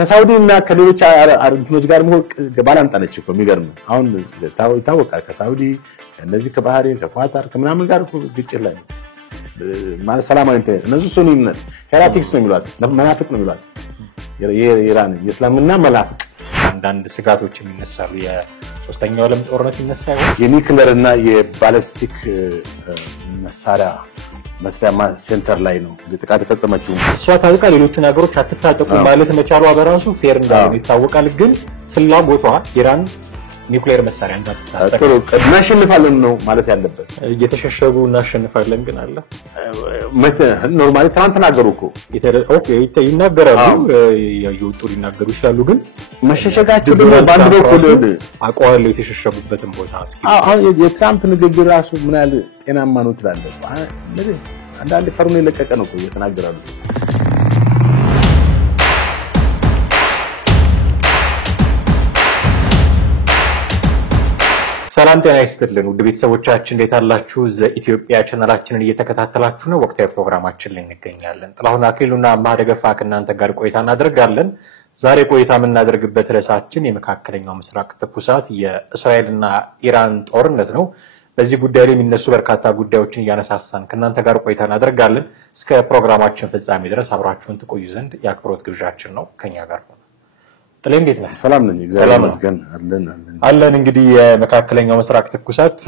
ከሳውዲና ከሌሎች አረቦች ጋር ባላንጣለች እኮ የሚገርም አሁን ይታወቃል ከሳውዲ እነዚህ ከባህሬን ከኳታር ከምናምን ጋር ግጭት ላይ ማለት ሰላማዊ እነሱ ሱኒነት ሄራቲክስ ነው የሚሏት መናፍቅ ነው የሚሏት የኢራን የእስላምና መናፍቅ አንዳንድ ስጋቶች የሚነሳሉ የሶስተኛው ዓለም ጦርነት ይነሳል የኒውክሌርና የባሊስቲክ መሳሪያ መስሪያ ሴንተር ላይ ነው ጥቃት የፈጸመችው እሷ ታውቃ ሌሎችን ሀገሮች አትታጠቁ ማለት መቻሏ በራሱ ፌር እንዳለ ይታወቃል ግን ፍላጎቷ ኢራን ኒውክሌር መሳሪያ እንዳትታጠቅ ጥሩ እናሸንፋለን ነው ማለት ያለበት እየተሸሸጉ እናሸንፋለን ግን አለ ኖርማሊ ትናንት ተናገሩኮ ኦኬ ይናገራሉ ይወጡ ሊናገሩ ይችላሉ ግን መሸሸጋቸው ደግሞ ባንድ በኩል አቋዋል የተሸሸጉበትን ቦታ እስኪ አሁን የትራምፕ ንግግር ራሱ ምን ያህል ጤናማ ነው ትላለህ አንዳንድ ፈርሞ የለቀቀ ነው እየተናገራሉ ሰላም ጤና ይስጥልን ውድ ቤተሰቦቻችን እንዴት አላችሁ ዘኢትዮጵያ ቻናላችንን እየተከታተላችሁ ነው ወቅታዊ ፕሮግራማችን ላይ እንገኛለን ጥላሁን አክሊሉና ማደገፋ ከእናንተ ጋር ቆይታ እናደርጋለን ዛሬ ቆይታ የምናደርግበት ርዕሳችን የመካከለኛው ምስራቅ ትኩሳት የእስራኤልና ኢራን ጦርነት ነው በዚህ ጉዳይ ላይ የሚነሱ በርካታ ጉዳዮችን ያነሳሳን ከእናንተ ጋር ቆይታ እናደርጋለን እስከ ፕሮግራማችን ፍጻሜ ድረስ አብራችሁን ትቆዩ ዘንድ የአክብሮት ግብዣችን ነው ከኛ ጋር ነው ጥሌ እንዴት ነህ ሰላም ነኝ እግዚአብሔር ይመስገን አለን እንግዲህ የመካከለኛው ምስራቅ ትኩሳት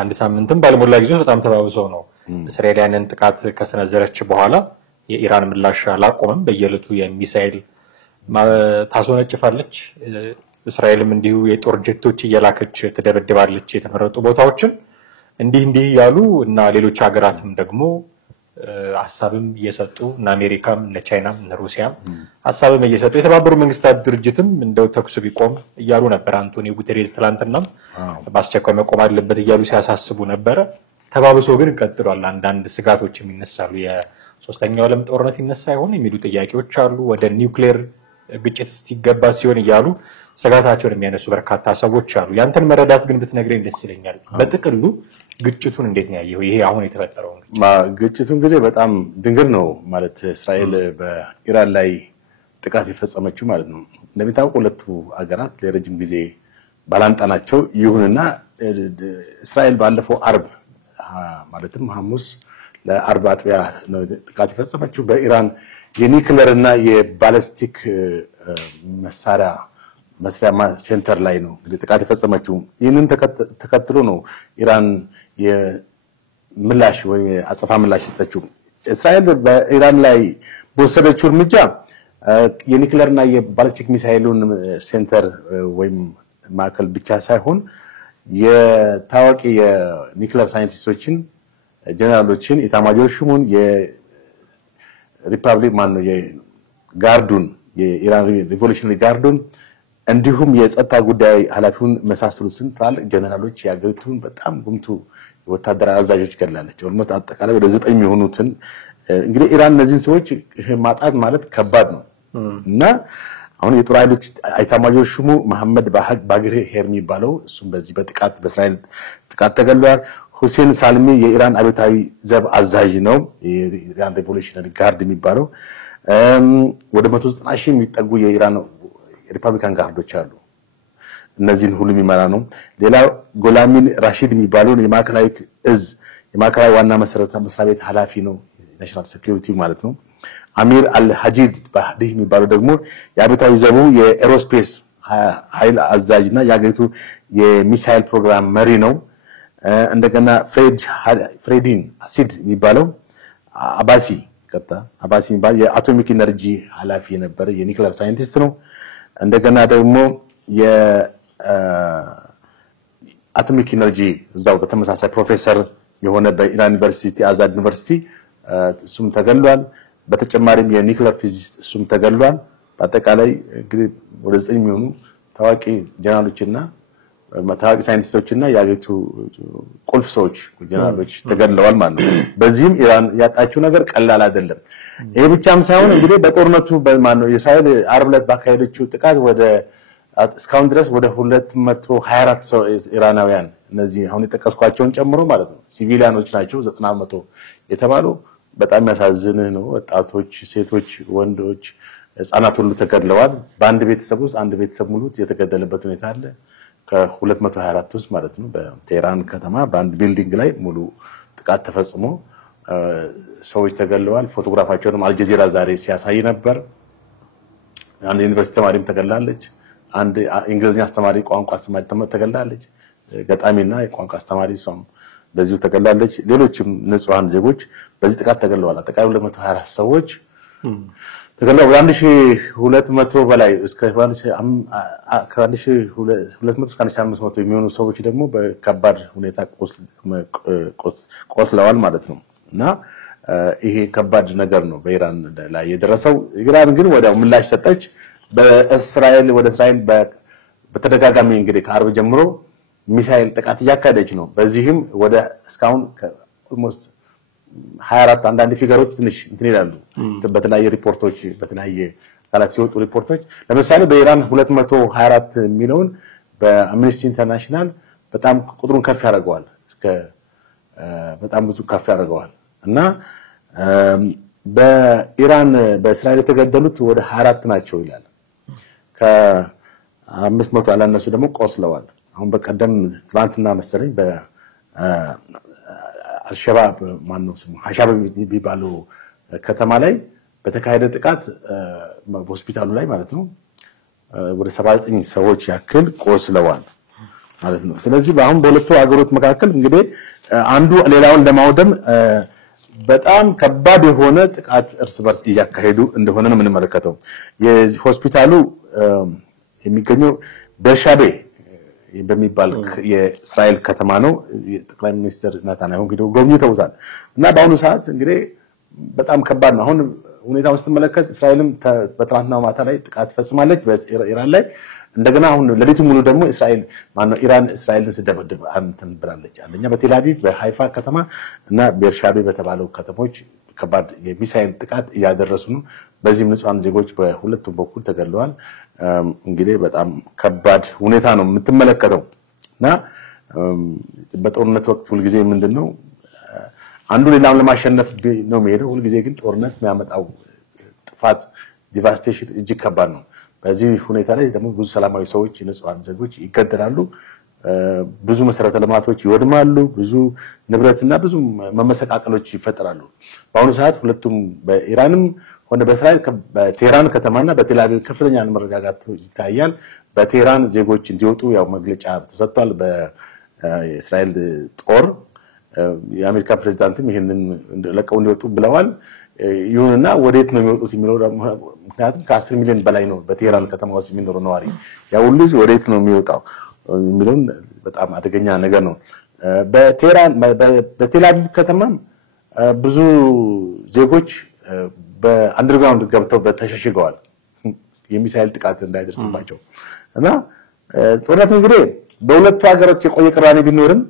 አንድ ሳምንትም ባለሞላ ጊዜ በጣም ተባብሶ ነው እስራኤላውያን ጥቃት ከሰነዘረች በኋላ የኢራን ምላሽ አላቆመም በየለቱ የሚሳኤል ታሶነጭፋለች እስራኤልም እንዲሁ የጦር ጀቶች እየላከች ተደበደባለች የተመረጡ ቦታዎችን እንዲህ ያሉ እና ሌሎች ሀገራትም ደግሞ ሐሳብም እየሰጡ እና አሜሪካም እና ቻይናም እና ሩሲያም ሐሳብም እየሰጡ የተባበሩ መንግስታት ድርጅትም እንደው ተኩስ ቢቆም እያሉ ነበር አንቶኒዮ ጉተሬዝ ትላንትና በአስቸኳይ መቆም አለበት እያሉ ሲያሳስቡ ነበር ተባብሶ ግን ቀጥሏል አንዳንድ ስጋቶች የሚነሳሉ የሶስተኛው ዓለም ጦርነት ይነሳ ይሆን የሚሉ ጥያቄዎች አሉ ወደ ኒውክሌር ግጭት ሲገባ ሲሆን ይያሉ ስጋታቸውን የሚያነሱ በርካታ ሰዎች አሉ ያንተን መረዳት ግን ብትነግረኝ ደስ ይለኛል በጥቅሉ ግጭቱን እንዴት ነው ያየው ይሄ አሁን የተፈጠረው ግጭቱ እንግዲህ በጣም ድንግር ነው ማለት እስራኤል በኢራን ላይ ጥቃት የፈጸመችው ማለት ነው እንደሚታወቀው ሁለቱ ሀገራት ለረጅም ጊዜ ባላንጣናቸው ይሁንና እስራኤል ባለፈው አርብ ማለትም ሐሙስ ለአርብ አጥቢያ ነው ጥቃት የፈጸመችው በኢራን የኒውክሌርና የባሊስቲክ መሳሪያ መስሪያ ሴንተር ላይ ነው ጥቃት የፈጸመችው ይህንን ተከትሎ ነው ኢራን የምላሽ ወይ አጸፋ ምላሽ ሰጠችው እስራኤል በኢራን ላይ በወሰደችው እርምጃ የኒውክሌርና የባሊስቲክ ሚሳኤሉን ሴንተር ወይም ማዕከል ብቻ ሳይሆን የታዋቂ የኒውክሌር ሳይንቲስቶችን ጀነራሎችን ኢታማጆር ሹሙን የሪፐብሊክ ማን ነው የጋርዱን የኢራን ሪቮሉሽነሪ ጋርዱን እንዲሁም የጸጥታ ጉዳይ ኃላፊውን መሳሰሉትን ታላቅ ጀነራሎች ያገቱን በጣም ጉምቱ ወታደራዊ አዛዦች ገላለች ኦልሞስት አጠቃላይ ወደ 9 የሚሆኑትን እንግዲህ ኢራን እነዚህን ሰዎች ማጣት ማለት ከባድ ነው እና አሁን የጦር ኃይሎች ኢታማጆር ሹሙ መሐመድ ባግር ሄርሚ ባለው እሱም በዚህ በጥቃት በእስራኤል ጥቃት ተገሏል ሁሴን ሳልሚ የኢራን አብዮታዊ ዘብ አዛዥ ነው የኢራን ሪቮሉሽነሪ ጋርድ የሚባለው ወደ 190 ሺህ የሚጠጉ የኢራን ሪፐብሊካን ጋርዶች አሉ እነዚህን ሁሉ የሚመራ ነው ሌላ ጎላሚን ራሺድ የሚባለው የማዕከላዊ እዝ የማዕከላዊ ዋና መስሪያ ቤት ኃላፊ ነው ናሽናል ሴኩሪቲ ማለት ነው አሚር አልሐጂድ ባህዲ የሚባለው ደግሞ የአብዮታዊ ዘቡ የኤሮስፔስ ኃይል አዛዥና የአገሪቱ የሚሳኤል ፕሮግራም መሪ ነው እንደገና ፍሬዲን አሲድ የሚባለው አባሲ የሚባል የአቶሚክ ኢነርጂ ኃላፊ የነበረ የኒውክሌር ሳይንቲስት ነው እንደገና ደግሞ የአቶሚክ ኢነርጂ እዛው በተመሳሳይ ፕሮፌሰር የሆነ በኢራን ዩኒቨርሲቲ አዛድ ዩኒቨርሲቲ እሱም ተገሏል በተጨማሪም የኒውክሌር ፊዚሲስት እሱም ተገሏል በአጠቃላይ እንግዲህ ወደ 9 የሚሆኑ ታዋቂ ጀነራሎችና ታዋቂ ሳይንቲስቶችና የአገሪቱ ቁልፍ ሰዎች ጀነራሎች ተገለዋል ማለት ነው በዚህም ኢራን ያጣችው ነገር ቀላል አይደለም ይሄ ብቻም ሳይሆን እንግዲህ በጦርነቱ በማን ነው የእስራኤል አርብ ዕለት ባካሄደችው ጥቃት ወደ እስካሁን ድረስ ወደ 224 ሰው ኢራናውያን እነዚህ አሁን የተጠቀስኳቸውን ጨምሮ ማለት ነው ሲቪሊያኖች ናቸው 90% የተባሉ በጣም ያሳዝንህ ነው ወጣቶች ሴቶች ወንዶች ህፃናት ሁሉ ተገድለዋል። በአንድ ቤተሰብ ውስጥ አንድ ቤተሰብ ሙሉ የተገደለበት ሁኔታ አለ። ከ224 ውስጥ ማለት ነው በቴህራን ከተማ በአንድ ቢልዲንግ ላይ ሙሉ ጥቃት ተፈጽሞ ሰዎች ተገድለዋል። ፎቶግራፋቸውንም አልጀዚራ ዛሬ ሲያሳይ ነበር። አንድ ዩኒቨርሲቲ ተማሪም ተገድላለች። አንድ እንግሊዝኛ አስተማሪ ቋንቋ አስተማሪ ተገድላለች። ገጣሚና የቋንቋ አስተማሪ እሷም በዚሁ ተገድላለች። ሌሎችም ንጹሃን ዜጎች በዚህ ጥቃት ተገድለዋል። አጠቃላይ 224 ሰዎች ተገድለዋል። 1200 በላይ እስከ 1500 የሚሆኑ ሰዎች ደግሞ በከባድ ሁኔታ ቆስለዋል ማለት ነው። እና ይሄ ከባድ ነገር ነው በኢራን ላይ የደረሰው። ኢራን ግን ወዲያው ምላሽ ሰጠች። ወደ እስራኤል በተደጋጋሚ እንግዲህ ከአርብ ጀምሮ ሚሳኤል ጥቃት እያካሄደች ነው። በዚህም ወደ እስካሁን ኦልሞስት 24 አንዳንድ ፊገሮች ትንሽ እንትን ይላሉ በተለያየ ሪፖርቶች በተለያየ አካላት ሲወጡ ሪፖርቶች ለምሳሌ በኢራን 224 የሚለውን በአምነስቲ ኢንተርናሽናል በጣም ቁጥሩን ከፍ ያደርገዋል እስከ በጣም ብዙ ከፍ ያደርገዋል እና በእስራኤል የተገደሉት ወደ 24 ናቸው ይላል። ከ500 ያላነሱ ደግሞ ቆስለዋል። አሁን በቀደም ትናንትና መሰለኝ በአልሸባብ ማነው ስሙ ሐሻብ የሚባለው ከተማ ላይ በተካሄደ ጥቃት በሆስፒታሉ ላይ ማለት ነው ወደ 79 ሰዎች ያክል ቆስለዋል ማለት ነው። ስለዚህ አሁን በሁለቱ ሀገሮች መካከል እንግዲህ አንዱ ሌላውን ለማውደም በጣም ከባድ የሆነ ጥቃት እርስ በርስ እያካሄዱ እንደሆነ ነው የምንመለከተው። የሆስፒታሉ የሚገኘው በሻቤ በሚባል የእስራኤል ከተማ ነው። ጠቅላይ ሚኒስትር ናታንያሁ እንግዲህ ጎብኝተውታል እና በአሁኑ ሰዓት እንግዲህ በጣም ከባድ ነው። አሁን ሁኔታውን ስትመለከት እስራኤልም በትናንትናው ማታ ላይ ጥቃት ፈጽማለች በኢራን ላይ። እንደገና አሁን ለሊቱ ሙሉ ደግሞ ኢራን እስራኤልን ስደበድብ አንተን ብላለች። አንደኛ በቴል አቪቭ በሃይፋ ከተማ እና ቤርሻቤ በተባለው ከተሞች ከባድ የሚሳኤል ጥቃት እያደረሱ ነው። በዚህም ንጹሃን ዜጎች በሁለቱም በኩል ተገድለዋል። እንግዲህ በጣም ከባድ ሁኔታ ነው የምትመለከተው እና በጦርነት ወቅት ሁልጊዜ ምንድነው አንዱ ሌላውን ለማሸነፍ ነው የሚሄደው። ሁልጊዜ ግን ጦርነት የሚያመጣው ጥፋት ዲቫስቴሽን እጅግ ከባድ ነው። በዚህ ሁኔታ ላይ ደግሞ ብዙ ሰላማዊ ሰዎች ንጹሃን ዜጎች ይገደላሉ፣ ብዙ መሰረተ ልማቶች ይወድማሉ፣ ብዙ ንብረትና ብዙ መመሰቃቀሎች ይፈጠራሉ። በአሁኑ ሰዓት ሁለቱም በኢራንም ሆነ በእስራኤል በቴህራን ከተማና በቴል አቪቭ ከፍተኛ መረጋጋት ይታያል። በቴህራን ዜጎች እንዲወጡ ያው መግለጫ ተሰጥቷል በእስራኤል ጦር። የአሜሪካ ፕሬዝዳንትም ይሄንን ለቀው እንዲወጡ ብለዋል። ይሁንና ወዴት ነው የሚወጡት የሚለው ምክንያቱም ከ10 ሚሊዮን በላይ ነው በቴህራን ከተማ ውስጥ የሚኖረው ነዋሪ። ያው ሁሉ ወዴት ነው የሚወጣው የሚለው በጣም አደገኛ ነገር ነው። በቴል አቪቭ ከተማ ብዙ ዜጎች በአንደርግራውንድ ገብተው ተሸሽገዋል የሚሳኤል ጥቃት እንዳይደርስባቸው እና ጦርነቱ እንግዲህ በሁለቱ ሀገሮች የቆየ ቅራኔ ቢኖርም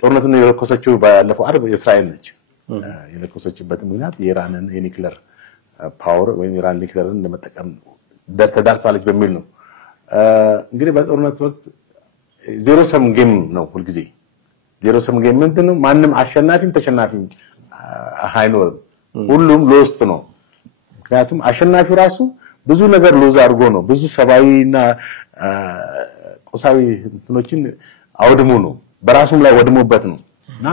ጦርነቱን የለኮሰችው ባለፈው አርብ እስራኤል ነች። የለኮሰችበት ምክንያት የኢራንን የኒውክሌር ፓወር ወይም ኢራን ኒውክሌርን ለመጠቀም ተዳርሳለች በሚል ነው። እንግዲህ በጦርነቱ ወቅት ዜሮ ሰም ጌም ነው ሁልጊዜ። ዜሮ ሰም ጌም ምንድነው? ማንም አሸናፊም ተሸናፊም አይኖርም፣ ሁሉም ሎስት ነው። ምክንያቱም አሸናፊው ራሱ ብዙ ነገር ሎዝ አድርጎ ነው፣ ብዙ ሰብአዊና ቁሳዊ እንትኖችን አውድሞ ነው፣ በራሱም ላይ ወድሞበት ነው እና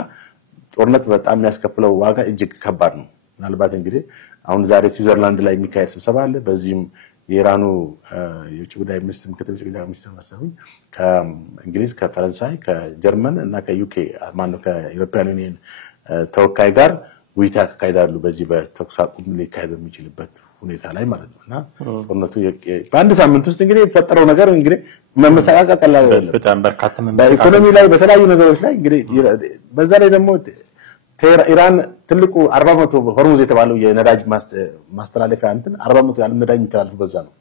ጦርነት በጣም የሚያስከፍለው ዋጋ እጅግ ከባድ ነው። ምናልባት እንግዲህ አሁን ዛሬ ስዊዘርላንድ ላይ የሚካሄድ ስብሰባ አለ። በዚህም የኢራኑ የውጭ ጉዳይ ሚኒስትር ምክትል የውጭ ጉዳይ ሚኒስትር መሰለኝ ከእንግሊዝ፣ ከፈረንሳይ፣ ከጀርመን እና ከዩኬ ማነው ከዩሮፒያን ዩኒየን ተወካይ ጋር ውይይት ያካሂዳሉ በዚህ በተኩስ አቁም ሊካሄድ በሚችልበት ሁኔታ ላይ ማለት ነውና ጦርነቱ በአንድ ሳምንት ውስጥ እንግዲህ የፈጠረው ነገር እንግዲህ መመሰቃቀል ቀላል አይደለም። በጣም በርካታ በኢኮኖሚ ላይ በተለያዩ ነገሮች ላይ እንግዲህ በዛ ላይ ደግሞ ኢራን ትልቁ 40% ሆርሙዝ የተባለው የነዳጅ ማስተላለፊያ እንትን 40% ያለ ነዳጅ የሚተላልፉ በዛ ነው።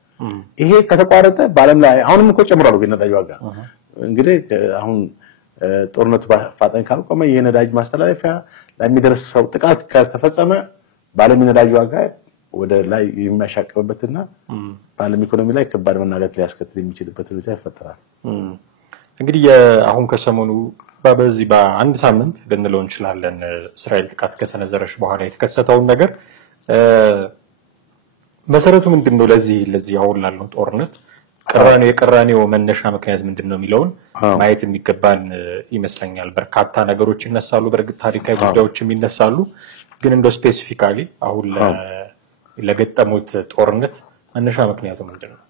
ይሄ ከተቋረጠ በዓለም ላይ አሁንም እኮ ጨምሯል የነዳጅ ዋጋ። እንግዲህ አሁን ጦርነቱ በፋጣኝ ካልቆመ የነዳጅ ማስተላለፊያ ላይ የሚደርሰው ጥቃት ከተፈጸመ በዓለም የነዳጅ ዋጋ ወደ ላይ የሚያሻቅብበትና በዓለም ኢኮኖሚ ላይ ከባድ መናጋት ሊያስከትል የሚችልበት ሁኔታ ይፈጠራል። እንግዲህ አሁን ከሰሞኑ በዚህ በአንድ ሳምንት ልንለው እንችላለን እስራኤል ጥቃት ከሰነዘረች በኋላ የተከሰተውን ነገር መሰረቱ ምንድነው? ለዚህ አሁን ላለው ጦርነት የቅራኔው መነሻ ምክንያት ምንድነው የሚለውን ማየት የሚገባን ይመስለኛል። በርካታ ነገሮች ይነሳሉ፣ በርግጥ ታሪካዊ ጉዳዮችም ይነሳሉ። ግን እንደ ስፔሲፊካሊ አሁን ለገጠሙት ጦርነት መነሻ ምክንያቱ ምንድነው?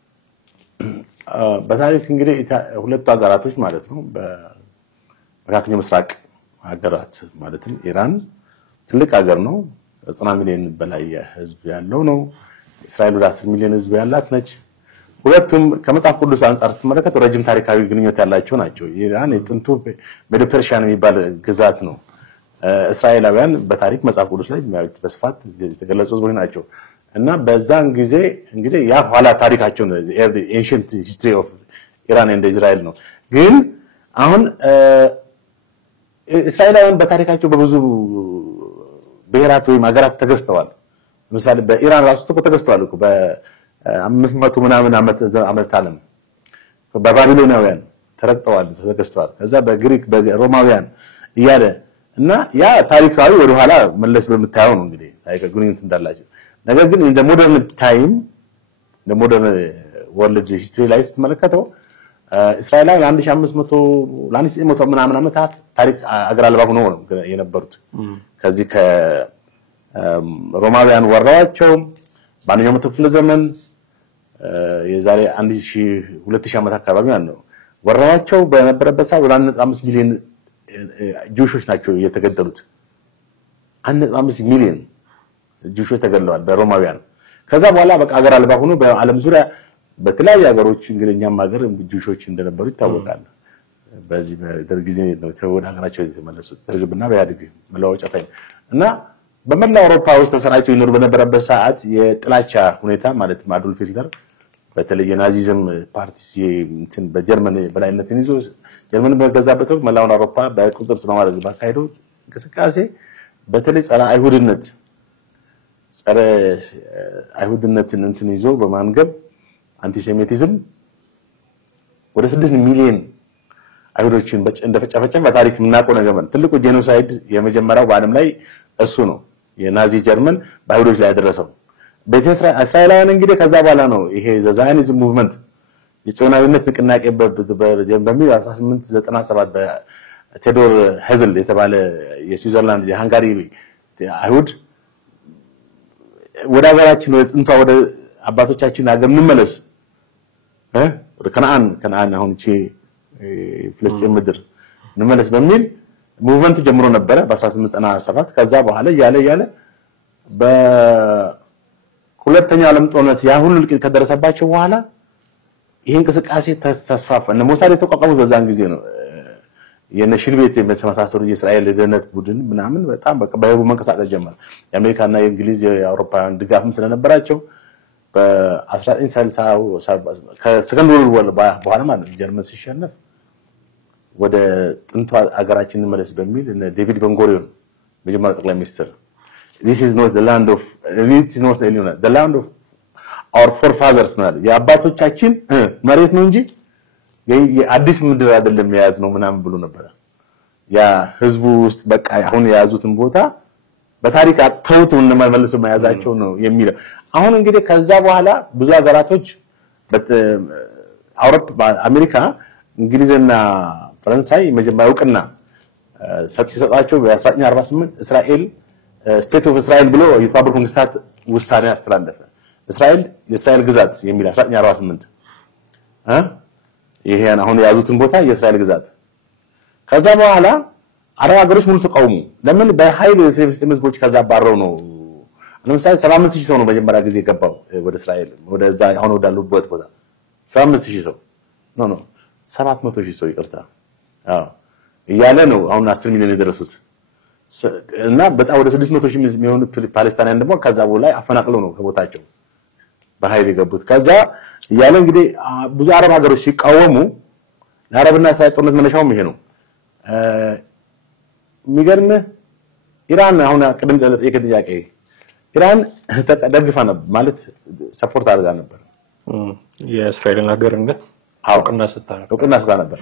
በታሪክ እንግዲህ ሁለቱ ሀገራቶች ማለት ነው በመካከለኛው ምስራቅ ሀገራት ማለትም ኢራን ትልቅ ሀገር ነው። 90 ሚሊዮን በላይ ህዝብ ያለው ነው። እስራኤል ወደ 10 ሚሊዮን ህዝብ ያላት ነች። ሁለቱም ከመጽሐፍ ቅዱስ አንጻር ስትመለከቱ ረጅም ታሪካዊ ግንኙነት ያላቸው ናቸው። ኢራን የጥንቱ ሜዶ ፐርሺያን የሚባል ግዛት ነው። እስራኤላውያን በታሪክ መጽሐፍ ቅዱስ ላይ በስፋት የተገለጹ ህዝቦች ናቸው እና በዛን ጊዜ እንግዲህ ያ ኋላ ታሪካቸው ኤንሺየንት ሂስትሪ ኦፍ ኢራን ኤንድ እስራኤል ነው። ግን አሁን እስራኤላውያን በታሪካቸው በብዙ ብሔራት ወይም ሀገራት ተገዝተዋል። ለምሳሌ በኢራን ራሱ ተገዝተዋል እኮ በ500 ምናምን ዓመት ዓለም በባቢሎናውያን ተረግጠዋል፣ ተገዝተዋል። ከዛ በግሪክ በሮማውያን እያለ እና ያ ታሪካዊ ወደ ኋላ መለስ በምታየው ነው እንግዲህ ታሪካዊ ግንኙነት እንዳላቸው። ነገር ግን እንደ ሞደርን ታይም እንደ ሞደርን ወርልድ ሂስትሪ ላይ ስትመለከተው እስራኤላውያን ለ1500 ምናምን ዓመታት ታሪክ አገር አልባ ሆነው ነው የነበሩት። ከዚህ ከሮማውያን ወራቸው በአንደኛው መቶ ክፍለ ዘመን የዛሬ 2000 ዓመት አካባቢ ነው ወራቸው በነበረበት ሰዓት 1.5 ሚሊዮን ጁሾች ናቸው የተገደሉት። 1.5 ሚሊዮን ጁሾች ተገድለዋል በሮማውያን። ከዛ በኋላ በቃ አገር አልባ ሆኖ በዓለም ዙሪያ በተለያዩ ሀገሮች እንግሊዝኛም ሀገር ጁሾች እንደነበሩ ይታወቃል። በዚህ በደርግ ጊዜ ነው ወደ ሀገራቸው የተመለሱት። ደርግና በኢህአዴግ መለዋወጫ ታይም እና በመላ አውሮፓ ውስጥ ተሰራጭቶ ይኖር በነበረበት ሰዓት የጥላቻ ሁኔታ ማለት አዶልፍ ሂትለር በተለይ የናዚዝም ፓርቲ እንትን በጀርመን በላይነትን ይዞ ጀርመን በገዛበት ወቅት መላውን አውሮፓ በቁጥጥር ስር በማድረግ ባካሄደው እንቅስቃሴ በተለይ ጸረ አይሁድነትን እንትን ይዞ በማንገብ አንቲሴሚቲዝም ወደ 6 ሚሊዮን አይሁዶችን እንደፈጨፈጨ በታሪክ የምናውቀው ነገር ነው። ትልቁ ጄኖሳይድ የመጀመሪያው በዓለም ላይ እሱ ነው። የናዚ ጀርመን በአይሁዶች ላይ ያደረሰው እስራኤላውያን እንግዲህ ከዛ በኋላ ነው ይሄ ዘዛይኒዝም ሙቭመንት የጽዮናዊነት ንቅናቄ በሚል 1897 በቴዎዶር ሄዝል የተባለ የስዊዘርላንድ የሃንጋሪ አይሁድ ወደ ሀገራችን ወደ ጥንቷ ወደ አባቶቻችን ሀገር እንመለስ ወደ ከነዓን አሁን እቺ ፍልስጤም ምድር እንመለስ በሚል ሙቭመንት ጀምሮ ነበረ በ1897። ከዛ በኋላ ያለ በሁለተኛው ዓለም ጦርነት ያ ሁሉ ልቂት ከደረሰባቸው በኋላ ይሄ እንቅስቃሴ ተስፋፋ። እነ ሞሳድ የተቋቋሙት በዛን ጊዜ ነው። የነ ሽልቤት የመሳሰሉ የእስራኤል ደህንነት ቡድን ምናምን በጣም በቃ በህቡ መንቀሳቀስ ጀመረ። የአሜሪካና የእንግሊዝ የአውሮፓውያን ድጋፍም ስለነበራቸው በ1930 ከሰከንድ ወርልድ በኋላ ማለት ጀርመን ሲሸነፍ ወደ ጥንቷ አገራችን እንመለስ በሚል እነ ዴቪድ ቤንጎሪዮን መጀመሪያ ጠቅላይ ሚኒስትር this is not the land of it's not the land of our forefathers ነው የአባቶቻችን መሬት ነው እንጂ የአዲስ ምድር አይደለም የያዝ ነው ምናምን ብሎ ነበር። ያ ህዝቡ ውስጥ በቃ አሁን የያዙትን ቦታ በታሪክ አጥተውት መልሰው መያዛቸው ነው የሚለው። አሁን እንግዲህ ከዛ በኋላ ብዙ ሀገራቶች አውሮፓ፣ አሜሪካ፣ እንግሊዝና ፈረንሳይ መጀመሪያ እውቅና ሲሰጣቸው በ1948 እስራኤል ስቴት ኦፍ እስራኤል ብሎ የተባበሩት መንግስታት ውሳኔ አስተላለፈ። እስራኤል የእስራኤል ግዛት የሚል 1948 ይሄን አሁን የያዙትን ቦታ የእስራኤል ግዛት። ከዛ በኋላ አረብ ሀገሮች ሙሉ ተቃውሞ ለምን በኃይል የፍልስጤም ህዝቦች ከዛ ባረው ነው። ለምሳሌ 75000 ሰው ነው መጀመሪያ ጊዜ የገባው ወደ እስራኤል ወደዛ አሁን ወዳሉበት ቦታ 75000 ሰው ኖ 700000 ሰው ይቅርታ እያለ ነው አሁን 10 ሚሊዮን የደረሱት እና በጣም ወደ 600000 የሚሆኑ ፓለስታይናውያን ደግሞ ከዛ በላይ አፈናቅለው ነው ከቦታቸው በኃይል የገቡት። ከዛ እያለ እንግዲህ ብዙ አረብ ሀገሮች ሲቃወሙ ለአረብና እስራኤል ጦርነት መነሻውም ይሄ ነው። የሚገርም ኢራን አሁን ቅድም ለጠየቀ ጥያቄ ኢራን ተደግፋ ነበር ማለት ሰፖርት አድርጋ ነበር የእስራኤልን ሀገርነት አውቅና ሰጣ ነበር።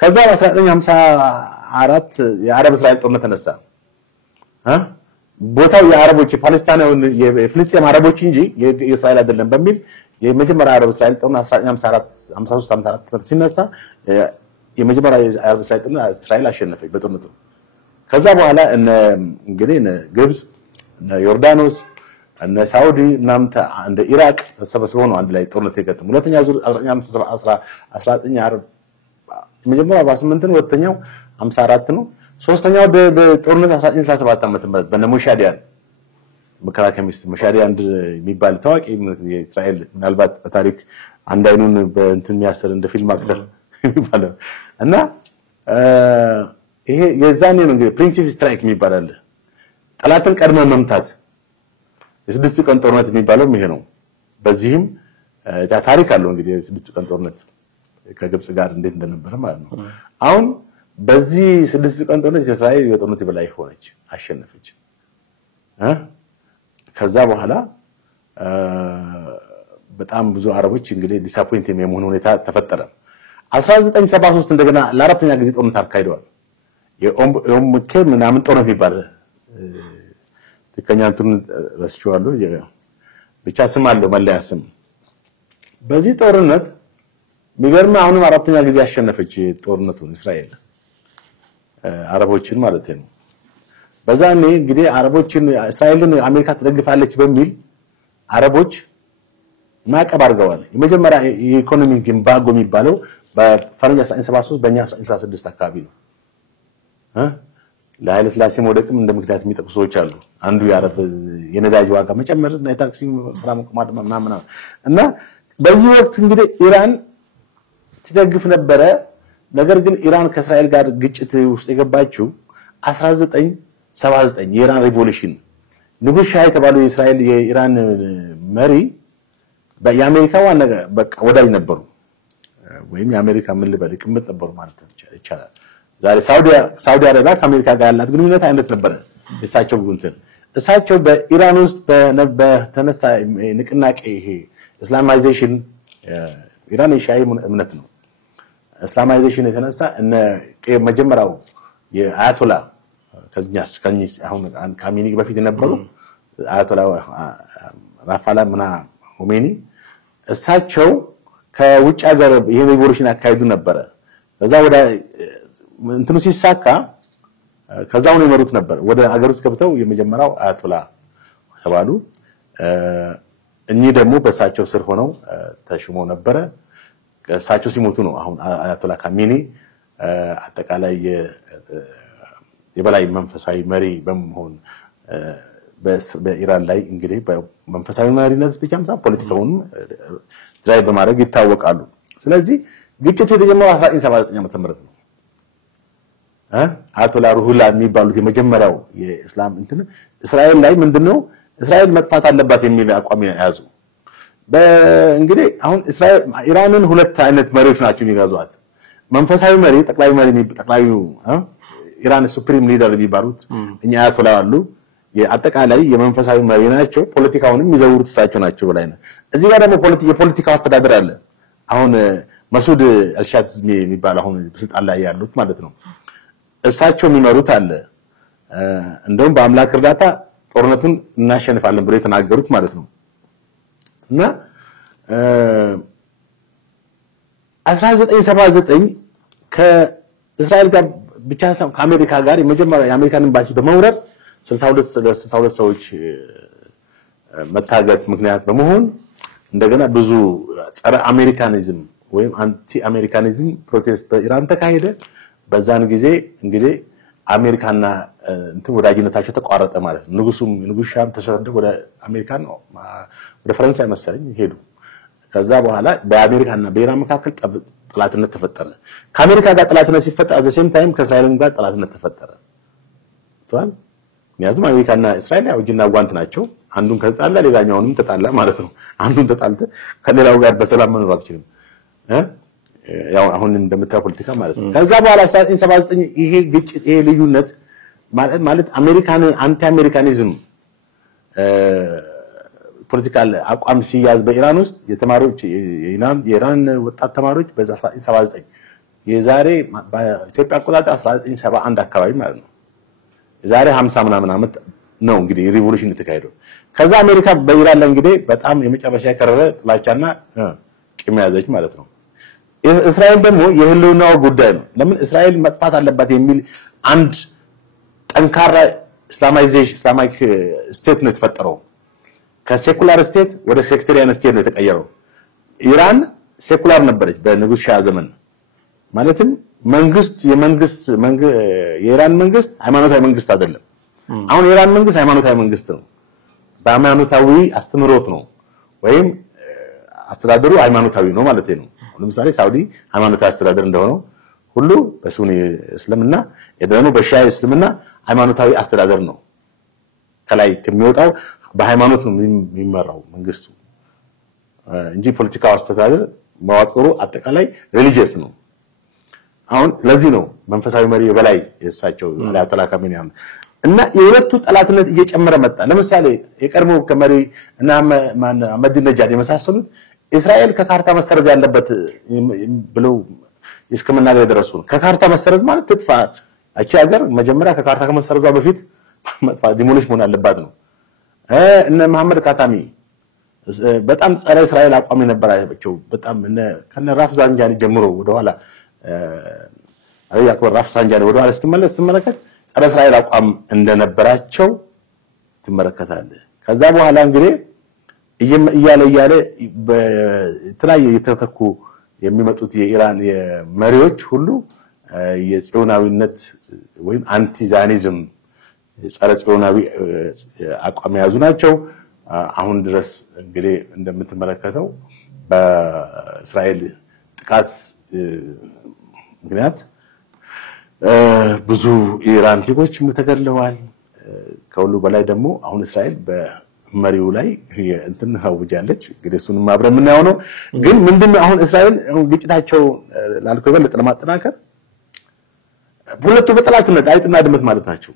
ከዛ በ1954 የአረብ እስራኤል ጦርነት ተነሳ። ቦታው የአረቦች የፓለስቲናውያን የፍልስጤም አረቦች እንጂ የእስራኤል አይደለም በሚል የመጀመሪያ አረብ እስራኤል ጦርነት 1953 ሲነሳ የመጀመሪያ አረብ እስራኤል አሸነፈች በጦርነቱ። ከዛ በኋላ እንግዲህ ግብጽ፣ ዮርዳኖስ፣ ሳውዲ እናም እንደ ኢራቅ ተሰብስበው ነው አንድ ላይ ጦርነት የገጠሙ። ሁለተኛው ዙር 1940 የመጀመሪያው 48 ነው፣ ሁለተኛው 54 ነው። ሶስተኛው በጦርነት 1937 ዓመተ ምህረት በነሞሻዲያን መከላከያ ሚኒስትር ሞሻዲያን የሚባል ታዋቂ የእስራኤል ምናልባት በታሪክ አንድ አይኑን በእንትን የሚያሰር እንደ ፊልም አክተር የሚባለው እና ይሄ የዛኔ ነው እንግዲህ ፕሪምፕቲቭ ስትራይክ የሚባል አለ። ጠላትን ቀድመ መምታት የስድስት ቀን ጦርነት የሚባለው ይሄ ነው። በዚህም ታሪክ አለው እንግዲህ የስድስት ቀን ጦርነት ከግብጽ ጋር እንዴት እንደነበረ ማለት ነው። አሁን በዚህ ስድስት ቀን ጦርነት እስራኤል የጦርነት በላይ ሆነች፣ አሸነፈች። ከዛ በኋላ በጣም ብዙ አረቦች እንግዲህ ዲስአፖይንት የሚሆን ሁኔታ ተፈጠረ። 1973 እንደገና ለአራተኛ ጊዜ ጦርነት አካሂደዋል። የኦም ኬም ምናምን ጦርነት የሚባል ትከኛንቱን ረስቼዋለሁ፣ ብቻ ስም አለው መለያ ስም። በዚህ ጦርነት የሚገርም አሁንም አራተኛ ጊዜ አሸነፈች ጦርነቱን እስራኤል አረቦችን ማለት ነው። በዛኔ እንግዲህ አረቦችን እስራኤልን አሜሪካ ትደግፋለች በሚል አረቦች ማዕቀብ አድርገዋል። የመጀመሪያ የኢኮኖሚ ኤምባርጎ የሚባለው በፈረንጅ 1973 በእኛ 1966 አካባቢ ነው። ለኃይለ ሥላሴ መውደቅም እንደ ምክንያት የሚጠቅሱ ሰዎች አሉ። አንዱ የአረብ የነዳጅ ዋጋ መጨመር እና የታክሲ ስራ መቆማት ምናምን እና በዚህ ወቅት እንግዲህ ኢራን ትደግፍ ነበረ። ነገር ግን ኢራን ከእስራኤል ጋር ግጭት ውስጥ የገባችው 1979 የኢራን ሪቮሉሽን ንጉስ ሻህ የተባለው የኢራን መሪ የአሜሪካ ዋና በቃ ወዳጅ ነበሩ፣ ወይም የአሜሪካ ምን ልበል ቅምጥ ነበሩ ማለት ይቻላል። ዛሬ ሳውዲ አረቢያ ከአሜሪካ ጋር ያላት ግንኙነት አይነት ነበረ። እሳቸው በኢራን ውስጥ በተነሳ ንቅናቄ ይሄ እስላማይዜሽን ኢራን የሻይ እምነት ነው። እስላማይዜሽን የተነሳ መጀመሪያው የአያቶላ ከዚህ አሁን ካሚኒ በፊት የነበሩ አያቶላ ራፋላ ምና ሆሜኒ እሳቸው ከውጭ ሀገር ይሄ ሪቮሉሽን አካሄዱ ነበረ። ከዛ ወደ እንትኑ ሲሳካ ከዛው ነው የመሩት ነበር። ወደ ሀገር ውስጥ ገብተው የመጀመሪያው አያቶላ ተባሉ። እኚህ ደግሞ በእሳቸው ስር ሆነው ተሽመው ነበረ። እሳቸው ሲሞቱ ነው አሁን አያቶላ ካሚኒ አጠቃላይ የበላይ መንፈሳዊ መሪ በመሆን በኢራን ላይ እንግዲህ በመንፈሳዊ መሪነት ብቻም ሳይሆን ፖለቲካውን ድራይቭ በማድረግ ይታወቃሉ። ስለዚህ ግጭቱ የተጀመረው 1979 ዓመተ ምህረት ነው። አያቶላ ሩሁላ የሚባሉት የመጀመሪያው የእስላም እንትን እስራኤል ላይ ምንድነው እስራኤል መጥፋት አለባት የሚል አቋም ያዙ። እንግዲህ አሁን እስራኤል ኢራንን ሁለት አይነት መሪዎች ናቸው የሚጋዟት። መንፈሳዊ መሪ ጠቅላዩ ኢራን ሱፕሪም ሊደር የሚባሉት እኛ አያቶላ አሉ። የአጠቃላይ የመንፈሳዊ መሪ ናቸው። ፖለቲካውንም የሚዘውሩት እሳቸው ናቸው በላይና እዚህ ጋር ደግሞ የፖለቲካ አስተዳደር አለ። አሁን መሱድ አልሻትዝ የሚባል አሁን በስልጣን ላይ ያሉት ማለት ነው። እሳቸው የሚመሩት አለ። እንደውም በአምላክ እርዳታ ጦርነቱን እናሸንፋለን ብለው የተናገሩት ማለት ነው። እና 1979 ከእስራኤል ጋር ብቻ ሳይሆን ከአሜሪካ ጋር የመጀመሪያ የአሜሪካን ኤምባሲ በመውረር 62 ሰዎች መታገት ምክንያት በመሆን እንደገና ብዙ ጸረ አሜሪካኒዝም ወይም አንቲ አሜሪካኒዝም ፕሮቴስት በኢራን ተካሄደ። በዛን ጊዜ እንግዲህ አሜሪካና እንትን ወዳጅነታቸው ተቋረጠ ማለት ነው። ንጉስ ሻም ተሰደው ወደ አሜሪካን ወደ ፈረንሳይ መሰለኝ ሄዱ። ከዛ በኋላ በአሜሪካና በኢራን መካከል ጥላትነት ተፈጠረ። ከአሜሪካ ጋር ጥላትነት ሲፈጠር at the same time ከእስራኤል ጋር ጥላትነት ተፈጠረ። ታዲያ ምክንያቱም አሜሪካና እስራኤል ያው እጅና ጓንት ናቸው። አንዱን ከተጣላ ሌላኛውንም ተጣላ ማለት ነው። አንዱን ተጣልተ ከሌላው ጋር በሰላም መኖር አትችልም። ያው አሁን እንደምታው ፖለቲካ ማለት ነው። ከዛ በኋላ 1979 ይሄ ግጭት ይሄ ልዩነት ማለት አሜሪካን አንቲ አሜሪካኒዝም ፖለቲካል አቋም ሲያዝ በኢራን ውስጥ የተማሪዎች የኢራን ወጣት ተማሪዎች በ1979 የዛሬ በኢትዮጵያ አቆጣጠር 1971 አካባቢ ማለት ነው። የዛሬ 50 ምናምን ዓመት ነው እንግዲህ ሪቮሉሽን የተካሄደው። ከዛ አሜሪካ በኢራን ላይ እንግዲህ በጣም የመጨረሻ የከረረ ጥላቻና ቂም ያዘች ማለት ነው። እስራኤል ደግሞ የህልውናው ጉዳይ ነው። ለምን እስራኤል መጥፋት አለባት የሚል አንድ ጠንካራ ኢስላማይክ ስቴት ነው የተፈጠረው። ከሴኩላር ስቴት ወደ ሴክተሪያን ስቴት ነው የተቀየረው። ኢራን ሴኩላር ነበረች በንጉስ ሻህ ዘመን። ማለትም የኢራን መንግስት ሃይማኖታዊ መንግስት አይደለም። አሁን የኢራን መንግስት ሃይማኖታዊ መንግስት ነው። በሃይማኖታዊ አስተምህሮት ነው ወይም አስተዳደሩ ሃይማኖታዊ ነው ማለት ነው። ለምሳሌ ሳውዲ ሃይማኖታዊ አስተዳደር እንደሆነው ሁሉ በሱኒ እስልምና የደረኑ በሺዓ እስልምና ሃይማኖታዊ አስተዳደር ነው። ከላይ ከሚወጣው በሃይማኖት ነው የሚመራው መንግስቱ እንጂ ፖለቲካው አስተዳደር መዋቅሩ አጠቃላይ ሪሊጂየስ ነው። አሁን ለዚህ ነው መንፈሳዊ መሪ የበላይ የሳቸው አያቶላ ካሜኒ እና የሁለቱ ጠላትነት እየጨመረ መጣ። ለምሳሌ የቀድሞ ከመሪ እና አህመዲነጃድ የመሳሰሉት እስራኤል ከካርታ መሰረዝ ያለበት ብለው እስከመናገር ደረሱ። ከካርታ መሰረዝ ማለት ትጥፋ አቺ ሀገር መጀመሪያ ከካርታ ከመሰረዟ በፊት መጥፋ ዲሞሊሽ መሆን አለባት ነው። እነ መሐመድ ካታሚ በጣም ጸረ እስራኤል አቋም የነበራቸው በጣም ከነ ራፍሳንጃኒ ጀምሮ ወደኋላ አክበር ራፍሳንጃኒ ወደኋላ ስትመለከት ጸረ እስራኤል አቋም እንደነበራቸው ትመለከታለህ። ከዛ በኋላ እንግዲህ እያለ በተለያየ የተተኩ የሚመጡት የኢራን የመሪዎች ሁሉ የጽዮናዊነት ወይም አንቲ ዛዮኒዝም ጸረ ጽዮናዊ አቋም የያዙ ናቸው። አሁን ድረስ እንግዲህ እንደምትመለከተው በእስራኤል ጥቃት ምክንያት ብዙ ኢራን ዜጎች ተገድለዋል። ከሁሉ በላይ ደግሞ አሁን እስራኤል በመሪው ላይ እንትን አውጃለች። እንግዲህ እሱንም አብረን የምናየው ነው። ግን ምንድነው አሁን እስራኤል ግጭታቸው ላልከው የበለጠ ለማጠናከር ሁለቱ በጠላትነት አይጥና ድመት ማለት ናቸው።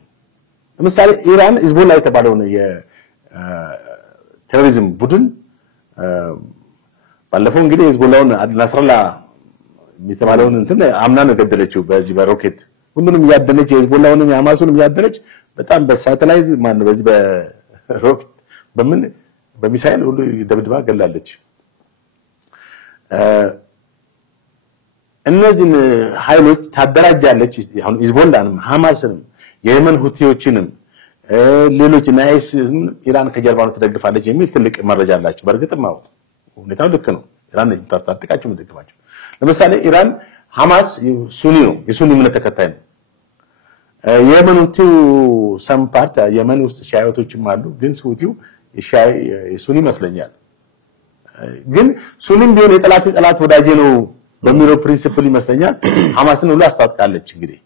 ለምሳሌ ኢራን ሂዝቦላ የተባለውን የቴሮሪዝም ቡድን ባለፈው እንግዲህ ሂዝቦላውን ናስራላ የተባለውን እንትን አምና ነው ገደለችው በዚህ በሮኬት ሁሉንም ያደነች የሂዝቦላውንም የሐማሱንም ያደነች በጣም በሳተላይት ማን ነው በዚህ በሮኬት በሚሳኤል ሁሉ ደብድባ ገላለች። እነዚህን ኃይሎች ታደራጃለች። አሁን ሂዝቦላንም ሐማስንም የየመን ሁቲዎችንም ሌሎች ናይስ ኢራን ከጀርባው ትደግፋለች የሚል ትልቅ መረጃ አላቸው። በእርግጥም አዎ ሁኔታው ልክ ነው። ኢራን ታስታጥቃቸው ምትደግፋቸው። ለምሳሌ ኢራን ሐማስ ሱኒ ነው፣ የሱኒ እምነት ተከታይ ነው። የየመን ሁቲው ሰም ፓርት የመን ውስጥ ሻይቶችም አሉ፣ ግን ሁቲው የሱኒ ይመስለኛል። ግን ሱኒም ቢሆን የጠላት ወዳጄ ነው በሚለው ፕሪንሲፕል ይመስለኛል ሐማስን ሁሉ አስታጥቃለች። እንግዲህ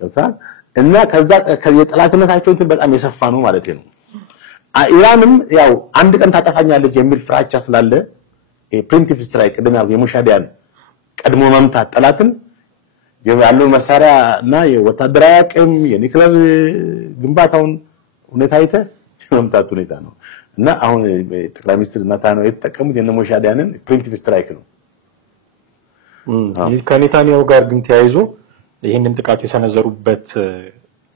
ገብቷል። እና ከዛ የጠላትነታቸው እንትን በጣም የሰፋ ነው ማለት ነው። ኢራንም ያው አንድ ቀን ታጠፋኛለች የሚል ፍራቻ ስላለ ፕሪምፕቲቭ ስትራይክ ቀደም ያው የሙሻዲያን ቀድሞ መምታት ጠላትን ያለው መሳሪያ እና የወታደራዊ አቅም የኒውክሌር ግንባታውን ሁኔታ መምታት ሁኔታ ነው። እና አሁን ጠቅላይ ሚኒስትር ናታንያሁ የተጠቀሙት የነሙሻዲያንን ፕሪምፕቲቭ ስትራይክ ነው። ከኔታንያሁ ጋር ግን ተያይዞ ይህንን ጥቃት የሰነዘሩበት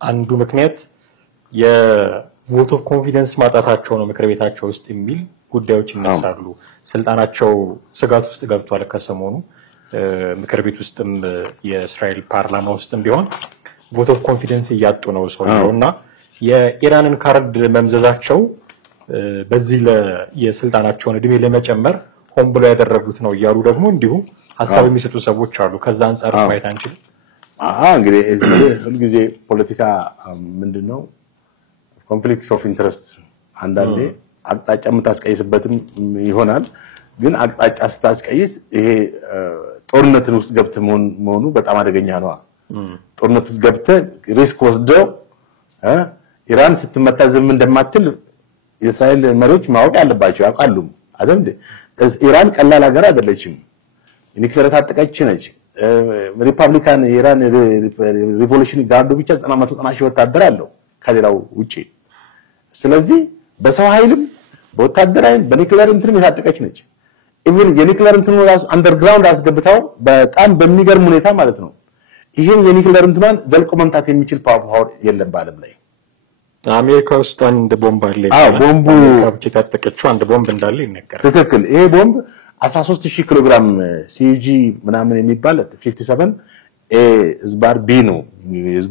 አንዱ ምክንያት የቮት ኦፍ ኮንፊደንስ ማጣታቸው ነው ምክር ቤታቸው ውስጥ የሚል ጉዳዮች ይነሳሉ። ስልጣናቸው ስጋት ውስጥ ገብቷል። ከሰሞኑ ምክር ቤት ውስጥም የእስራኤል ፓርላማ ውስጥም ቢሆን ቮት ኦፍ ኮንፊደንስ እያጡ ነው ሰውየውና የኢራንን ካርድ መምዘዛቸው በዚህ የስልጣናቸውን እድሜ ለመጨመር ሆን ብለው ያደረጉት ነው እያሉ ደግሞ እንዲሁ ሐሳብ የሚሰጡ ሰዎች አሉ። ከዛ አንፃር ማየት አንችልም። እንግዲህ ሁሉ ጊዜ ፖለቲካ ምንድነው ኮንፍሊክት ኦፍ ኢንተረስት አንዳንዴ አቅጣጫ የምታስቀይስበትም ይሆናል። ግን አቅጣጫ ስታስቀይስ ይሄ ጦርነትን ውስጥ ገብተ መሆኑ በጣም አደገኛ ነው። ጦርነት ውስጥ ገብተ ሪስክ ወስደው ኢራን ስትመታ ዝም እንደማትል የእስራኤል መሪዎች ማወቅ ያለባቸው ያውቃሉ አይደል? ኢራን ቀላል ሀገር አይደለችም። ኒውክሌር ታጠቀች ነች። ሪፐብሊካን የኢራን ሪቮሉሽን ጋርዱ ብቻ 990 ሺህ ወታደር አለው ከሌላው ውጪ። ስለዚህ በሰው ኃይልም በወታደራዊም በኒውክሌር እንትንም የታጠቀች ነች። ኢቭን የኒውክሌር እንትኑ ራሱ አንደርግራውንድ አስገብታው በጣም በሚገርም ሁኔታ ማለት ነው ይሄን የኒውክሌር እንትማን ዘልቆ መምታት የሚችል ፓወር የለም በዓለም ላይ። አሜሪካ ውስጥ አንድ ቦምብ አለ። ቦምቡ ካብቼ ታጠቀችው አንድ ቦምብ እንዳለ ይነገራል። ትክክል። ይሄ ቦምብ 13000 ኪሎ ግራም ሲጂ ምናምን የሚባል 57 ዝባር ቢ ነው።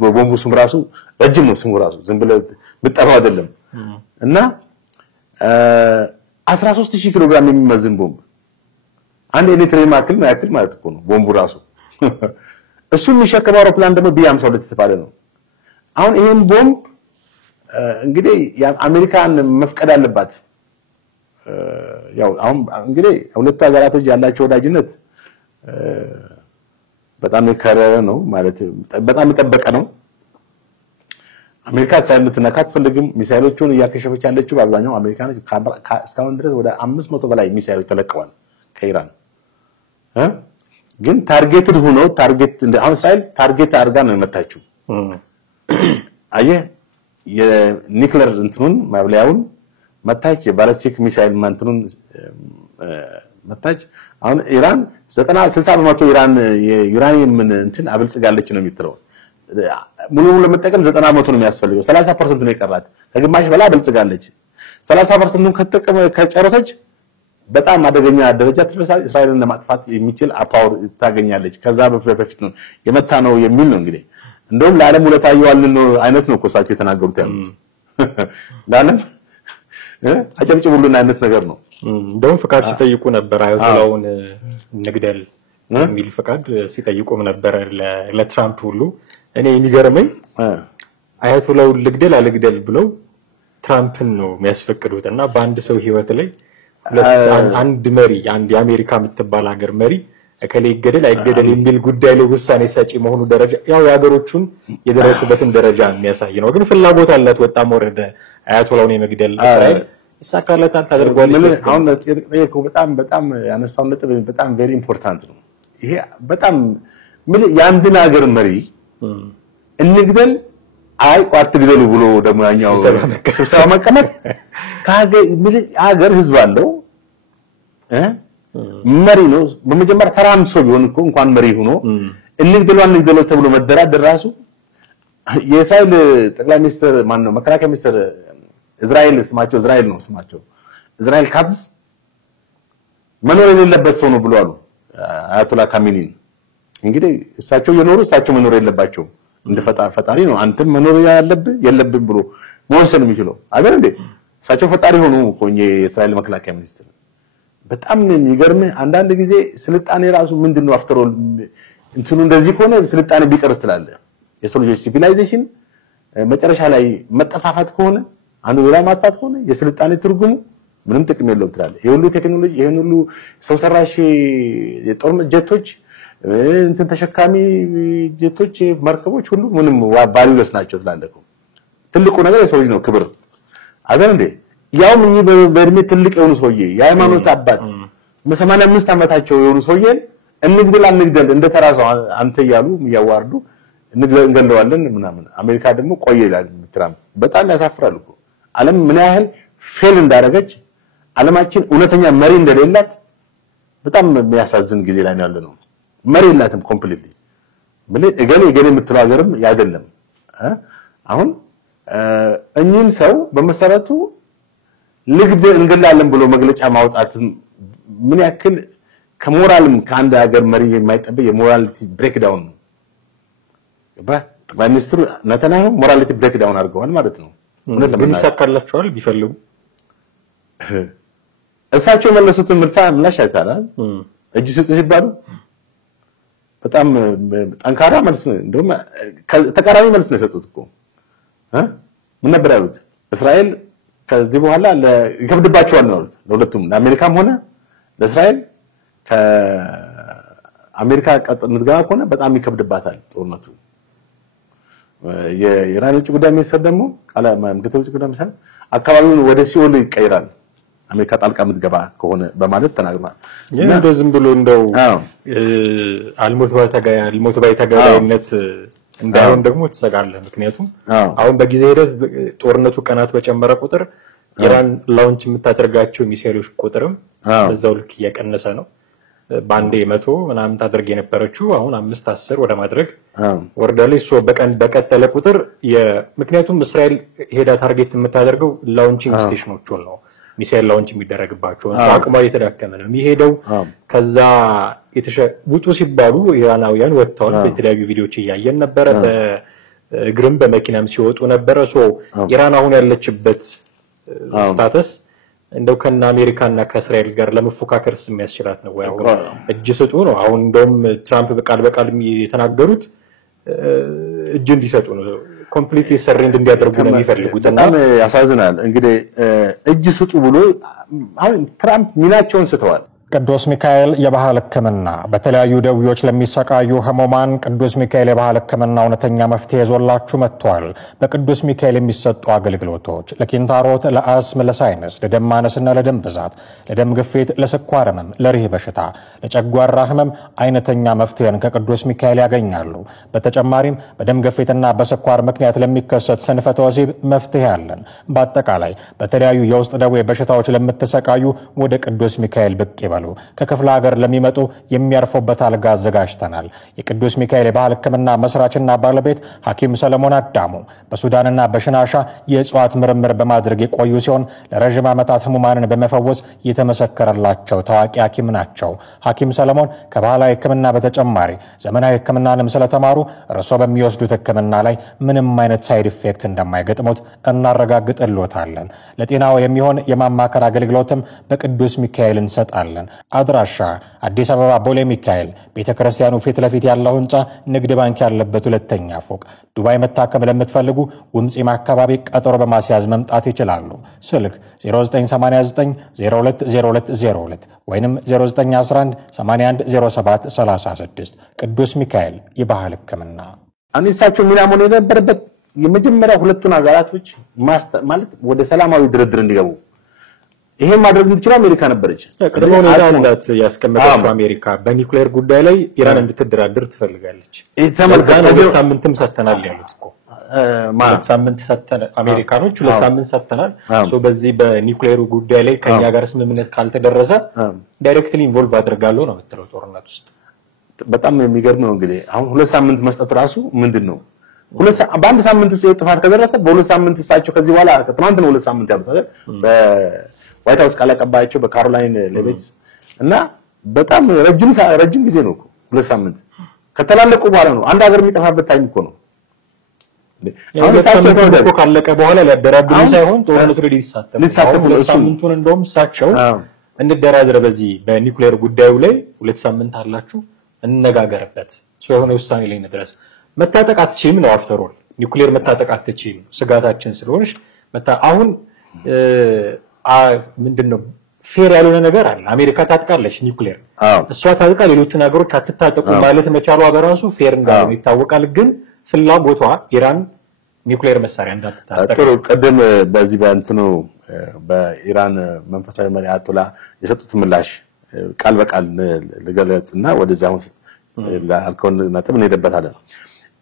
ቦምቡ ስም ራሱ ረጅም ነው። ስሙ ራሱ ዝም ብለህ ብጠራው አይደለም። እና 13000 ኪሎ ግራም የሚመዝን ቦምብ አንድ ኤሌክትሪክ ማክል ነው ያክል ማለት እኮ ነው ቦምቡ ራሱ። እሱ የሚሸከመው አውሮፕላን ደግሞ ቢ52 የተባለ ነው። አሁን ይሄን ቦምብ እንግዲህ አሜሪካን መፍቀድ አለባት። ያው አሁን እንግዲህ ሁለቱ ሀገራቶች ያላቸው ወዳጅነት በጣም የከረረ ነው ማለት በጣም የጠበቀ ነው። አሜሪካ እስራኤል እንድትነካ አትፈልግም። ሚሳኤሎቹን እያከሸፈች ያለችው በአብዛኛው አሜሪካ ነች። እስካሁን ድረስ ወደ 500 በላይ ሚሳኤሎች ተለቀዋል ከኢራን ግን ታርጌትድ ሆኖ አሁን እስራኤል ታርጌት አድርጋ ነው የመታችው። አየህ የኒውክሌር እንትኑን ማብለያውን መታች፣ የባላስቲክ ሚሳኤል እንትኑን መታች። አሁን ኢራን 60% ኢራን የዩራኒየም እንትን አብልጽጋለች ነው የሚትለው። ሙሉ ለመጠቀም 90% ነው የሚያስፈልገው። 30% ነው የቀራት። ከግማሽ በላይ አብልጽጋለች። 30% ከጨረሰች በጣም አደገኛ ደረጃ ትደርሳለች። እስራኤልን ለማጥፋት የሚችል ፓወር ታገኛለች። ከዛ በፊት ነው የመታ ነው የሚል ነው እንግዲህ እንደውም ለዓለም ውለታ ይዋልን ነው አይነት ነው ኮሳቸው የተናገሩት ያሉት። ለዓለም አጨብጭቡልን አይነት ነገር ነው። እንደውም ፍቃድ ሲጠይቁ ነበር አያቶላውን ንግደል የሚል ፍቃድ ሲጠይቁም ነበር ለትራምፕ ሁሉ። እኔ የሚገርመኝ አያቶላውን ልግደል አልግደል ብለው ትራምፕን ነው የሚያስፈቅዱት እና በአንድ ሰው ህይወት ላይ አንድ መሪ አንድ የአሜሪካ የምትባል ሀገር መሪ እከሌ ይገደል አይገደል የሚል ጉዳይ ላይ ውሳኔ ሰጪ መሆኑ ደረጃ ያው የሀገሮቹን የደረሱበትን ደረጃ የሚያሳይ ነው። ግን ፍላጎት አላት ወጣም ወረደ አያቶላውን የመግደል እስራኤል ይሳካለታል ታደርጓለች። አሁን በጣም ያነሳው ነጥብ በጣም ቬሪ ኢምፖርታንት ነው። ይሄ በጣም ምን የአንድን ሀገር መሪ እንግደል አይ ቋት ግደሉ ብሎ ደግሞ ያኛው ስብሰባ መቀመጥ ሀገር ህዝብ አለው መሪ ነው። በመጀመሪያ ተራም ሰው ቢሆን እኮ እንኳን መሪ ሆኖ እንግደለው ተብሎ መደራደር ራሱ የእስራኤል ጠቅላይ ሚኒስትር ማን ነው መከላከያ ሚኒስትር እስራኤል ስማቸው እስራኤል ነው ስማቸው እስራኤል ካትዝ መኖር የሌለበት ሰው ነው ብሎ አሉ አያቶላ ካሚኒን። እንግዲህ እሳቸው የኖሩ እሳቸው መኖር የለባቸው እንደ ፈጣሪ ነው አንተም መኖር ያለብህ የለብህም ብሎ መወሰን የሚችለው አይደል እንዴ? እሳቸው ፈጣሪ ሆኑ እኮ የእስራኤል መከላከያ ሚኒስትር። በጣም የሚገርምህ አንዳንድ ጊዜ ስልጣኔ ራሱ ምንድነው አፍተሮል እንትኑ እንደዚህ ከሆነ ስልጣኔ ቢቀርስ ትላለህ። የሰው ልጆች ሲቪላይዜሽን መጨረሻ ላይ መጠፋፋት ከሆነ አንዱ ሌላ ማጥፋት ከሆነ የስልጣኔ ትርጉሙ ምንም ጥቅም የለውም ትላለህ። የሁሉ ቴክኖሎጂ ይሄን ሁሉ ሰው ሰራሽ የጦር ጀቶች እንትን ተሸካሚ ጀቶች መርከቦች ሁሉ ምንም ቫልዩለስ ናቸው ትላለህ። ትልቁ ነገር የሰው ልጅ ነው ክብር አይደል እንዴ? ያው ምን በእድሜ ትልቅ የሆኑ ሰውዬ የሃይማኖት አባት በ85 ዓመታቸው የሆኑ ሰውዬ እንግደል እንደተራሰው አንተ ያሉ ያዋርዱ እንገለዋለን ምናምን። አሜሪካ ደግሞ ቆየ ይላል ትራምፕ። በጣም ያሳፍራል እኮ ዓለም ምን ያህል ፌል እንዳደረገች ዓለማችን እውነተኛ መሪ እንደሌላት በጣም የሚያሳዝን ጊዜ ላይ ያለነው። መሪ የላትም ኮምፕሊትሊ እገሌ የምትለው ሀገርም ያደለም። አሁን እኚህን ሰው በመሰረቱ ልግድ እንገላለን ብሎ መግለጫ ማውጣት ምን ያክል ከሞራልም ከአንድ ሀገር መሪ የማይጠበቅ የሞራሊቲ ብሬክዳውን ነው። ጠቅላይ ሚኒስትሩ ነተናሁ ሞራሊቲ ብሬክዳውን አድርገዋል ማለት ነው። ግን ይሳካላቸዋል ቢፈልጉ። እሳቸው መለሱትን ምላሽ አይታላል እጅ ስጡ ሲባሉ በጣም ጠንካራ መልስ ነው። እንደውም ተቃራኒ መልስ ነው የሰጡት እኮ ምን ነበር ያሉት? እስራኤል ከዚህ በኋላ ይከብድባቸዋል ነው ለሁለቱም ለአሜሪካም ሆነ ለእስራኤል ከአሜሪካ ምትገባ ከሆነ በጣም ይከብድባታል ጦርነቱ። የኢራን ውጭ ጉዳይ ሚኒስትር ደግሞ ምክትል ውጭ ጉዳይ ሚኒስትር አካባቢውን ወደ ሲኦል ይቀይራል አሜሪካ ጣልቃ ምትገባ ከሆነ በማለት ተናግሯል። እንደው ዝም ብሎ እንደው አልሞት ባይ ተጋዳይነት እንዳይሆን ደግሞ ትሰጋለህ። ምክንያቱም አሁን በጊዜ ሂደት ጦርነቱ ቀናት በጨመረ ቁጥር ኢራን ላውንች የምታደርጋቸው ሚሳኤሎች ቁጥርም በዛው ልክ እየቀነሰ ነው። ባንዴ 100 ምናምን ታደርግ የነበረችው አሁን 5-10 ወደ ማድረግ ወርዳለች። በቀጠለ ቁጥር ምክንያቱም እስራኤል ሄዳ ታርጌት የምታደርገው ላውንቺንግ ስቴሽኖቹን ነው። ሚሳኤል ላውንች የሚደረግባቸው አቅሟ የተዳከመ ነው የሚሄደው። ከዛ ውጡ ሲባሉ ኢራናውያን ወጥተዋል። በተለያዩ ቪዲዮዎች እያየን ነበረ። በእግርም በመኪናም ሲወጡ ነበረ። ኢራን አሁን ያለችበት ስታተስ እንደው ከና አሜሪካና ከእስራኤል ጋር ለመፎካከርስ የሚያስችላት ነው ወይ? አሁን እጅ ስጡ ነው። አሁን እንደውም ትራምፕ በቃል የተናገሩት እጅ እንዲሰጡ ነው። ኮምፕሊትሊ ሰሬንድ እንዲያደርጉ ነው የሚፈልጉት። በጣም ያሳዝናል። እንግዲህ እጅ ስጡ ብሎ አሁን ትራምፕ ሚናቸውን ስተዋል። ቅዱስ ሚካኤል የባህል ሕክምና በተለያዩ ደዌዎች ለሚሰቃዩ ህሙማን ቅዱስ ሚካኤል የባህል ሕክምና እውነተኛ መፍትሄ ይዞላችሁ መጥቷል። በቅዱስ ሚካኤል የሚሰጡ አገልግሎቶች ለኪንታሮት፣ ለአስም፣ ለሳይነስ፣ ለደም ማነስና ለደም ብዛት፣ ለደም ግፊት፣ ለስኳር ህመም፣ ለሪህ በሽታ፣ ለጨጓራ ህመም አይነተኛ መፍትሄን ከቅዱስ ሚካኤል ያገኛሉ። በተጨማሪም በደም ግፊትና በስኳር ምክንያት ለሚከሰት ስንፈተ ወሲብ መፍትሄ አለን። በአጠቃላይ በተለያዩ የውስጥ ደዌ በሽታዎች ለምትሰቃዩ ወደ ቅዱስ ሚካኤል ብቅ ይበሉ። ከክፍለ ሀገር ለሚመጡ የሚያርፉበት አልጋ አዘጋጅተናል። የቅዱስ ሚካኤል የባህል ሕክምና መስራችና ባለቤት ሐኪም ሰለሞን አዳሙ በሱዳንና በሽናሻ የእጽዋት ምርምር በማድረግ የቆዩ ሲሆን ለረጅም ዓመታት ህሙማንን በመፈወስ የተመሰከረላቸው ታዋቂ ሐኪም ናቸው። ሐኪም ሰለሞን ከባህላዊ ሕክምና በተጨማሪ ዘመናዊ ሕክምናንም ስለተማሩ እርሶ በሚወስዱት ሕክምና ላይ ምንም አይነት ሳይድ ኢፌክት እንደማይገጥሙት እናረጋግጥልዎታለን። ለጤናው የሚሆን የማማከር አገልግሎትም በቅዱስ ሚካኤል እንሰጣለን። አድራሻ አዲስ አበባ ቦሌ ሚካኤል ቤተክርስቲያኑ ፊት ለፊት ያለው ህንጻ ንግድ ባንክ ያለበት 2ኛ ፎቅ። ዱባይ መታከም ለምትፈልጉ ውምጺም አካባቢ ቀጠሮ በማስያዝ መምጣት ይችላሉ። ስልክ 0989 020202 ወይንም 0911 8107 36 ቅዱስ ሚካኤል የባህል ሕክምና። አንሳቸው ሚናሞን የነበረበት የመጀመሪያ ሁለቱን ሀገራቶች ማለት ወደ ሰላማዊ ድርድር እንዲገቡ ይሄ ማድረግ የምትችለው አሜሪካ ነበረች። ቀድሞው ኢራንዳት ያስቀመጠችው አሜሪካ በኒውክሌር ጉዳይ ላይ ኢራን እንድትደራደር ትፈልጋለች። ተመልካቾች ሳምንትም ሰተናል ያሉት እኮ ሳምንት ሰተናል አሜሪካኖች ለሳምንት ሰተናል። በዚህ በኒውክሌሩ ጉዳይ ላይ ከኛ ጋር ስምምነት ካልተደረሰ ዳይሬክትሊ ኢንቮልቭ አድርጋለሁ ነው የምትለው ጦርነት ውስጥ። በጣም የሚገርም ነው። እንግዲህ አሁን 2 ሳምንት መስጠት ራሱ ምንድነው? በአንድ ሳምንት ውስጥ ጥፋት ከደረሰ በ2 ሳምንት እሳቸው ከዚህ በኋላ ከትናንት ነው 2 ሳምንት ያሉት አይደል? ዋይት ሃውስ ቃል አቀባያቸው በካሮላይን ሌቪትስ እና በጣም ረጅም ጊዜ ነው 2 ሳምንት ከተላለቁ በኋላ ነው። አንድ ሀገር የሚጠፋበት ታይም እኮ ነው። አሁን እሳቸው ካለቀ በኋላ ሊያደራድሩ ሳይሆን ጦርነቱ ላይ ሊሳተፉ ሳምንቱን እንደውም እሳቸው እንደራደረ በዚህ በኒውክሌር ጉዳዩ ላይ 2 ሳምንት አላችሁ እንነጋገርበት የሆነ ውሳኔ ላይ እንድረስ። መታጠቅ አትችይም ነው አፍተር ኦል ኒውክሌር መታጠቅ አትችይም ስጋታችን ስለሆነሽ አሁን ምንድነው ፌር ያልሆነ ነገር አለ። አሜሪካ ታጥቃለች ኒውክሌር፣ እሷ ታጥቃ ሌሎችን ሀገሮች አትታጠቁ ማለት መቻሏ በራሱ ፌር እንዳልሆነ ይታወቃል። ግን ፍላጎቷ ኢራን ኒውክሌር መሳሪያ እንዳትታጠቅ። ጥሩ ቀደም በዚህ በእንትኑ በኢራን መንፈሳዊ መሪ አያቶላ የሰጡት ምላሽ ቃል በቃል ልገለጽና ወደዛው ለአልኮል ነጥብ እንሄድበታለን።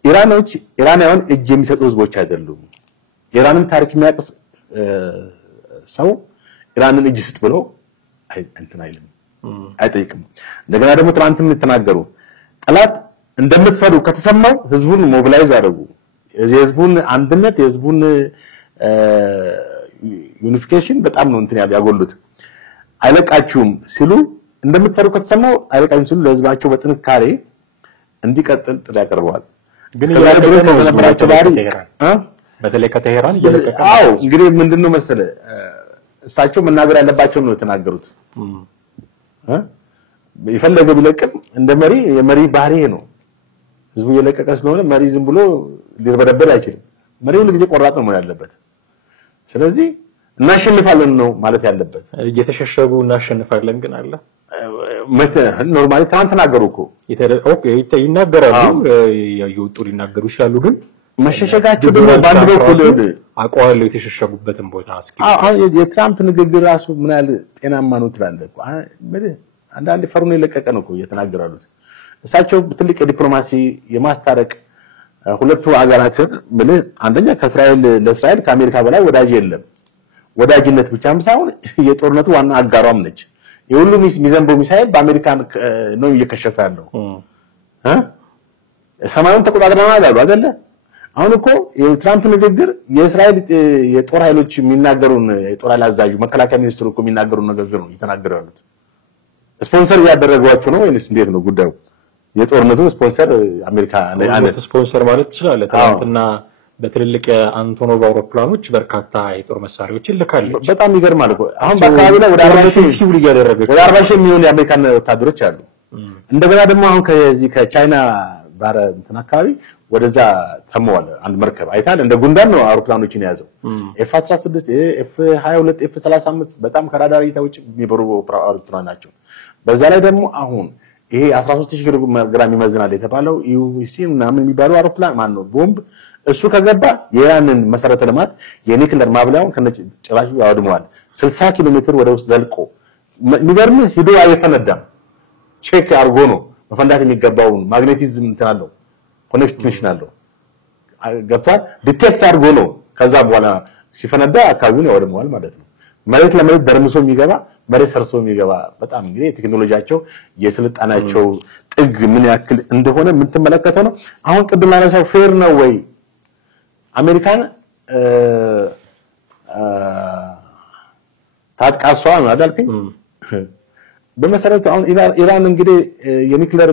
ኢራናውያን እጅ የሚሰጡ ህዝቦች አይደሉም። ኢራንን ታሪክ የሚያቅስ ሰው ኢራንን እጅ ስጥ ብሎ እንትን አይልም አይጠይቅም። እንደገና ደግሞ ትናንትም ተናገሩ። ጠላት እንደምትፈሩ ከተሰማው ህዝቡን ሞቢላይዝ አድርጉ፣ የህዝቡን አንድነት የህዝቡን ዩኒፊኬሽን በጣም ነው እንትን ያጎሉት። አይለቃችሁም ሲሉ እንደምትፈሩ ከተሰማው አይለቃችሁም ሲሉ ለህዝባቸው በጥንካሬ እንዲቀጥል ጥሪ ያቀርበዋል። ግን የነበራቸው ባሪ በተለይ ከቴሄራን እየለቀቀ እንግዲህ ምንድነው መሰለ እሳቸው መናገር ያለባቸው ነው የተናገሩት። ይፈለገ ቢለቅም እንደ መሪ የመሪ ባህሪ ነው። ህዝቡ እየለቀቀ ስለሆነ መሪ ዝም ብሎ ሊርበደበድ አይችልም። መሪው ሁሉ ጊዜ ቆራጥ ነው ያለበት። ስለዚህ እናሸንፋለን ነው ማለት ያለበት። እየተሸሸጉ እናሸንፋለን ግን አለ ኖርማሊ ተናገሩ እኮ ይናገራሉ፣ ያዩጡ ሊናገሩ ይችላሉ። ግን መሸሸጋቸው ደግሞ ባንድ በኩል አቋዋለው የተሸሸጉበትን ቦታ እስኪ የትራምፕ ንግግር ራሱ ምን ያህል ጤናማ ነው ትላለህ እኮ። አንዳንድ ፈሩን የለቀቀ ነው እኮ እየተናገራሉት። እሳቸው ትልቅ የዲፕሎማሲ የማስታረቅ ሁለቱ ሀገራትን አንደኛ ለእስራኤል ከአሜሪካ በላይ ወዳጅ የለም። ወዳጅነት ብቻም ሳይሆን የጦርነቱ ዋና አጋሯም ነች። የሁሉ ሚዘንቦ ሚሳኤል በአሜሪካን ነው እየከሸፈ ያለው ሰማዩን ተቆጣጥረናል አሉ አይደለ? አሁን እኮ የትራምፕ ንግግር የእስራኤል የጦር ኃይሎች የሚናገሩን የጦር ኃይል አዛዡ መከላከያ ሚኒስትሩ እኮ የሚናገሩን ንግግር ነው እየተናገሩ ያሉት። ስፖንሰር ያደረጓቸው ነው ወይስ እንዴት ነው ጉዳዩ? የጦርነቱ ስፖንሰር አሜሪካ አንተ ስፖንሰር ማለት ትችላለህ። ትናንትና በትልልቅ የአንቶኖቭ አውሮፕላኖች በርካታ የጦር መሳሪያዎችን ልካለች። በጣም ይገርማል እኮ አሁን በአካባቢ ላይ ወደ 40 ሺህ የሚሆኑ የአሜሪካን ወታደሮች አሉ። እንደገና ደግሞ አሁን ከዚህ ከቻይና ባረ እንትን አካባቢ ወደዛ ተመዋል አንድ መርከብ አይታል። እንደ ጉንዳን ነው አውሮፕላኖችን የያዘው F-16 F-22 F-35 በጣም ከራዳር እይታ ውጭ የሚበሩ አውሮፕላኖች ናቸው። በዛ ላይ ደግሞ አሁን ይሄ 13000 ኪሎ ግራም ይመዝናል የተባለው ዩሲ ምናምን የሚባለው አውሮፕላን ማን ነው ቦምብ እሱ ከገባ የኢራንን መሰረተ ልማት የኒውክሌር ማብላያውን ከነጭራሹ ያወድመዋል። 60 ኪሎ ሜትር ወደ ውስጥ ዘልቆ የሚገርም ሂዶ አይፈነዳም። ቼክ አርጎ ነው መፈንዳት የሚገባውን ማግኔቲዝም እንተናለው ኮኔክሽን አለው ገብቷል። ዲቴክት አርጎ ነው ከዛ በኋላ ሲፈነዳ አካባቢውን ያወድመዋል ማለት ነው። መሬት ለመሬት ደርምሶ የሚገባ መሬት ሰርሶ የሚገባ በጣም እንግዲህ ቴክኖሎጂያቸው የስልጣናቸው ጥግ ምን ያክል እንደሆነ ምን ተመለከተው ነው። አሁን ቅድም ያነሳው ፌር ነው ወይ አሜሪካን ታጥቃሷ ነው አይደልከኝ? በመሰረቱ አሁን ኢራን እንግዲህ የኒውክሌር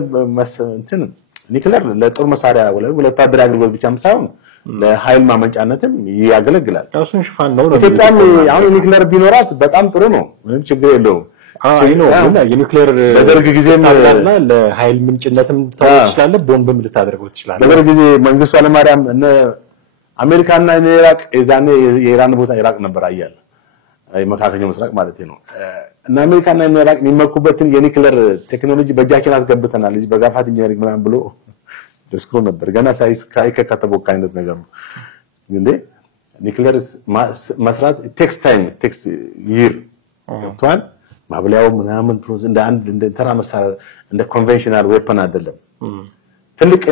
ኒውክሌር ለጦር መሳሪያ ወለ ወታደራዊ አገልግሎት ብቻም ሳይሆን ለኃይል ማመንጫነትም ያገለግላል። እሱን ሽፋን ነው። ኢትዮጵያም አሁን ኒውክሌር ቢኖራት በጣም ጥሩ ነው፣ ምንም ችግር የለውም። የኒውክሌር በደርግ ጊዜም ለኃይል ምንጭነትም ታውቃለህ፣ ቦምብም ልታደርገው ትችላለህ። በደርግ ጊዜ መንግስቱ ኃይለማርያም እነ አሜሪካና ኢራቅ የዛኔ የኢራን ቦታ ኢራቅ ነበር አያለ የመካከለኛው ምስራቅ ማለት ነው። እና አሜሪካና ኢራቅ የሚመኩበትን የኒውክሌር ቴክኖሎጂ በእጃችን አስገብተናል እዚህ በጋፋት ኢንጂነሪንግ ምናምን ብሎ ደስክሮ ነበር። ገና ሳይከተቦካ አይነት ነገር ነው። እንዴ ኒውክሌር መስራት ቴክስ ታይም ቴክስ ይር ቷን ማብላያው ምናምን ፕሮሰስ እንደ አንድ እንደ ተራ መሳሪያ እንደ ኮንቬንሽናል ዌፐን አይደለም። ትልቅ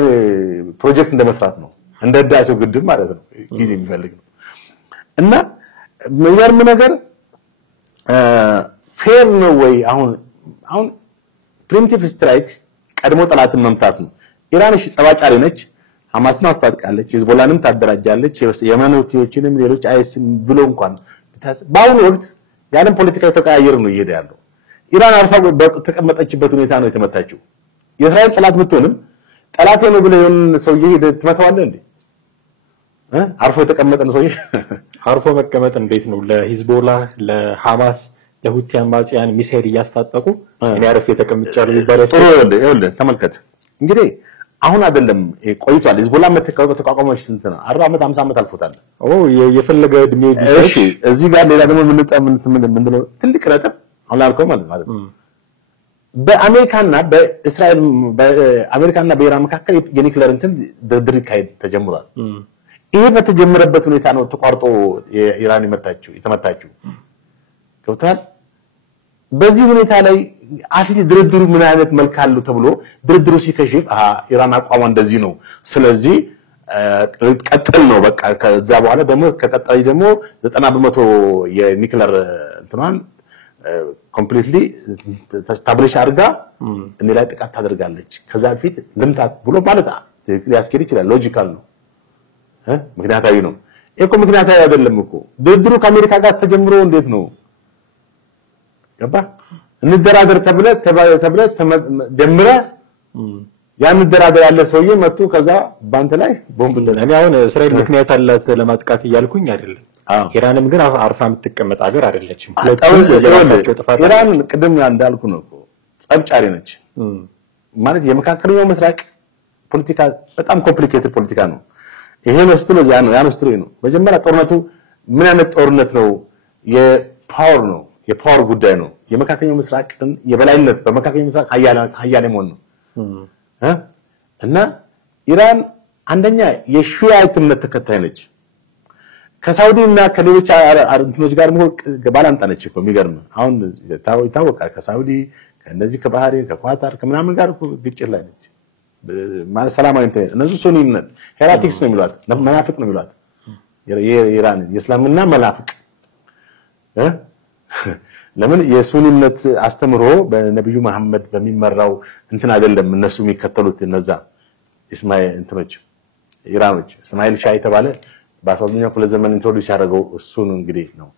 ፕሮጀክት እንደመስራት ነው። እንደ ህዳሴው ግድብ ማለት ነው። ጊዜ የሚፈልግ ነው። እና የሚገርም ነገር ፌር ነው ወይ አሁን ፕሪሚቲቭ ስትራይክ ቀድሞ ጠላትን መምታት ነው። ኢራን እሺ ጸባጫሪ ነች፣ ሐማስን አስታጥቃለች፣ ሂዝቦላንም ታደራጃለች፣ የመኖቲዎችንም ሌሎች አይስም ብሎ እንኳን በአሁኑ ወቅት ያለም ፖለቲካ የተቀያየረ ነው እየሄደ ያለው። ኢራን አርፋ በተቀመጠችበት ሁኔታ ነው የተመታችው። የእስራኤል ጠላት ብትሆንም ጠላት ነው ብለ የሆነ ሰውዬ ትመታዋለህ እንዴ? አርፎ የተቀመጠን ሰውዬ አርፎ መቀመጥ እንዴት ነው? ለሂዝቦላ ለሐማስ ለሁቲ አማጽያን ሚሳኤል እያስታጠቁ እኔ አርፌ ተቀምጫለሁ ይባላል። ይኸውልህ ተመልከት እንግዲህ አሁን አይደለም ቆይቷል። ሂዝቦላ ተቋቋመች ስንት ነው? 40 ዓመት 50 ዓመት አልፎታል። የፈለገ እድሜ እሺ እዚህ ጋር ሌላ ደግሞ ምንድነው ትልቅ ነጥብ አሁን ላልከው ማለት በአሜሪካና በእስራኤል በአሜሪካና በኢራን መካከል የኒውክሌር እንትን ድርድር ተጀምሯል። ይሄ በተጀመረበት ሁኔታ ነው ተቋርጦ የኢራን የተመታችው ገብቷል። በዚህ ሁኔታ ላይ አትሊ ድርድሩ ምን አይነት መልክ አለው ተብሎ ድርድሩ ሲከሽፍ ኢራን አቋሟ እንደዚህ ነው፣ ስለዚህ ቀጥል ነው በቃ። ከዛ በኋላ ደግሞ ከቀጣይ ደግሞ 90% የኒውክሌር እንትኗን ኮምፕሊትሊ ስታብሊሽ አድርጋ እኔ ላይ ጥቃት ታደርጋለች ከዛ በፊት ልምታት ብሎ ማለት ያስኬድ ይችላል። ሎጂካል ነው፣ ምክንያታዊ ነው። እኮ ምክንያታዊ አይደለም እኮ ድርድሩ ከአሜሪካ ጋር ተጀምሮ እንዴት ነው ገባ እንደራደር ተብለ ጀምረ ያን እንደራደር ያለ ሰውዬ መጥቶ ከዛ ባንተ ላይ ቦምብ እኔ አሁን እስራኤል ምክንያት አላት ለማጥቃት እያልኩኝ አይደለም። ኢራንም ግን አርፋ የምትቀመጥ ሀገር አይደለችም። ለራሳቸው ጥፋት ኢራን ቅድም እንዳልኩ ነው እኮ ጸብጫሪ ነች ማለት የመካከለኛው ምስራቅ ፖለቲካ በጣም ኮምፕሊኬትድ ፖለቲካ ነው። ይሄ መስጥሎ ያን ስትሪ ነው። መጀመሪያ ጦርነቱ ምን አይነት ጦርነት ነው? የፓወር ነው፣ የፓወር ጉዳይ ነው። የመካከለኛው ምስራቅን የበላይነት በመካከለኛው ምስራቅ ሀያሌ መሆን ነው እና ኢራን አንደኛ የሺዓይት እምነት ተከታይ ነች። ከሳውዲ እና ከሌሎች እንትኖች ጋር ባላንጣ ነች እኮ የሚገርም አሁን ይታወቃል። ከሳውዲ ከነዚህ ከባህሬን ከኳታር ከምናምን ጋር ግጭት ላይ ነች ማለት ሰላማዊ እንትን እነሱ ሱኒነት ሄራቲክስ ነው የሚሏት መናፍቅ ነው የሚሏት የኢራን የእስላምና መናፍቅ ለምን የሱኒነት አስተምሮ በነብዩ መሐመድ በሚመራው እንትን አይደለም እነሱ የሚከተሉት እነዛ እስማኤል እንትኖች ኢራኖች እስማኤል ሻህ የተባለ በ19ኛው ክፍለ ዘመን ኢንትሮዲዩስ ያደረገው እሱን እንግዲህ ነው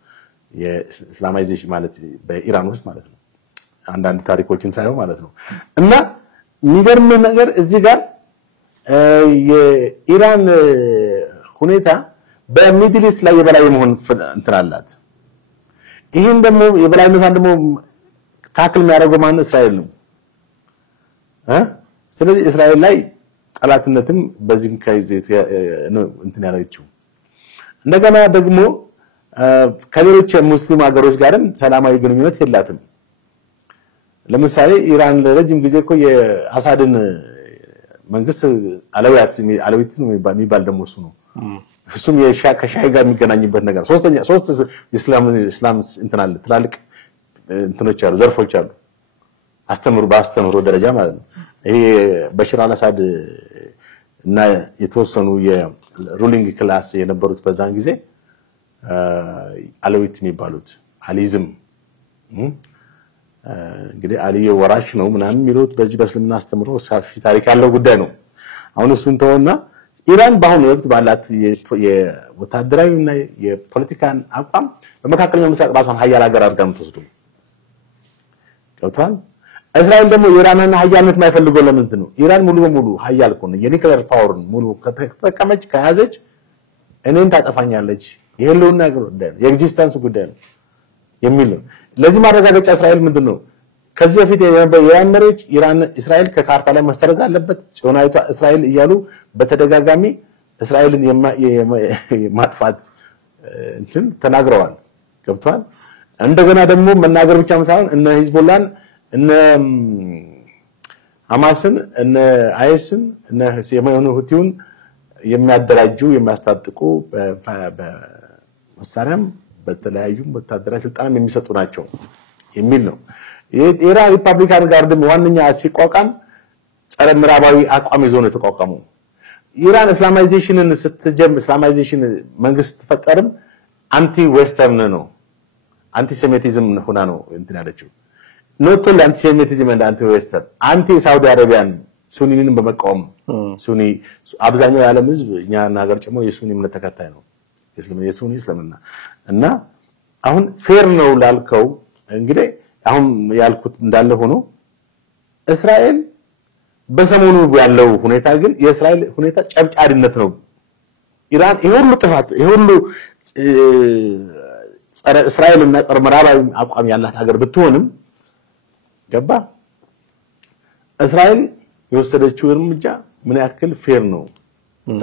የእስላማይዜሽን ማለት በኢራን ውስጥ ማለት ነው አንዳንድ ታሪኮችን ሳይሆን ማለት ነው እና የሚገርም ነገር እዚህ ጋር የኢራን ሁኔታ በሚድል ኢስት ላይ የበላይ መሆን እንትን አላት ይሄን ደግሞ የበላይነቷን ደግሞ ታክል የሚያደርገው ማን እስራኤል ነው ስለዚህ እስራኤል ላይ ጠላትነትም በዚህም ከይዘት እንትን ያለችው እንደገና ደግሞ ከሌሎች ሙስሊም ሀገሮች ጋርም ሰላማዊ ግንኙነት የላትም ለምሳሌ ኢራን ለረጅም ጊዜ እኮ የአሳድን መንግስት አለዊት ነው የሚባል ደግሞ እሱ ነው እሱም ከሻይ ጋር የሚገናኝበት ነገር ሶስት እስላም እንትን አለ ትላልቅ እንትኖች አሉ ዘርፎች አሉ በአስተምሮ ደረጃ ማለት ነው ይሄ በሽር አልአሳድ እና የተወሰኑ የሩሊንግ ክላስ የነበሩት በዛን ጊዜ አለዊት የሚባሉት አሊዝም እንግዲህ አሊ ወራሽ ነው ምናምን የሚሉት በዚህ በእስልምና አስተምሮ ሰፊ ታሪክ ያለው ጉዳይ ነው አሁን እሱን ተወና ኢራን በአሁኑ ወቅት ባላት የወታደራዊና የፖለቲካን አቋም በመካከለኛው ምስራቅ ራሷን ሀያል ሀገር አድርጋ የምትወስዱ ገብቷል እስራኤል ደግሞ የኢራንን ሀያልነት የማይፈልገው ለምንድን ነው ኢራን ሙሉ በሙሉ ሀያል ከሆነ የኒውክሌር ፓወርን ሙሉ ከተጠቀመች ከያዘች እኔን ታጠፋኛለች የህልውና ጉዳይ ነው የኤግዚስተንስ ጉዳይ ነው የሚል ነው ለዚህ ማረጋገጫ እስራኤል ምንድነው ከዚህ በፊት የኢራን መሪዎች እስራኤል ከካርታ ላይ መሰረዝ አለበት ጽዮናዊቷ እስራኤል እያሉ በተደጋጋሚ እስራኤልን የማጥፋት እንትን ተናግረዋል ገብቷል እንደገና ደግሞ መናገር ብቻ ሳይሆን እነ ሂዝቦላን እነ ሐማስን እነ አይስን እነ የመኑ ሁቲውን የሚያደራጁ የሚያስታጥቁ በመሳሪያም በተለያዩ ወታደራዊ ስልጣንም የሚሰጡ ናቸው የሚል ነው የኢራን ሪፐብሊካን ጋርድም ዋንኛ ሲቋቋም ጸረ ምዕራባዊ አቋም ይዞ ነው የተቋቋመው ኢራን እስላማይዜሽንን እስላማይዜሽን መንግስት ተፈጠረም አንቲ ዌስተርን ነው አንቲ ሴሜቲዝም ሆና ነው እንትን ያለችው not only anti-Semitism and anti-Western, anti-Saudi-Arabian ሱኒንን በመቃወም ሱኒ አብዛኛው የዓለም ህዝብ እኛና ሀገር ጨምሮ የሱኒ እምነት ተከታይ ነው የሱኒ እስልምና እና አሁን ፌር ነው ላልከው እንግዲህ አሁን ያልኩት እንዳለ ሆኖ እስራኤል በሰሞኑ ያለው ሁኔታ ግን የእስራኤል ሁኔታ ጨብጫሪነት ነው ኢራን ይሁሉ ጥፋት ይሁሉ ጸረ እስራኤልና ጸረ ምዕራባዊ አቋም ያላት ሀገር ብትሆንም ገባ እስራኤል የወሰደችው እርምጃ ምን ያክል ፌር ነው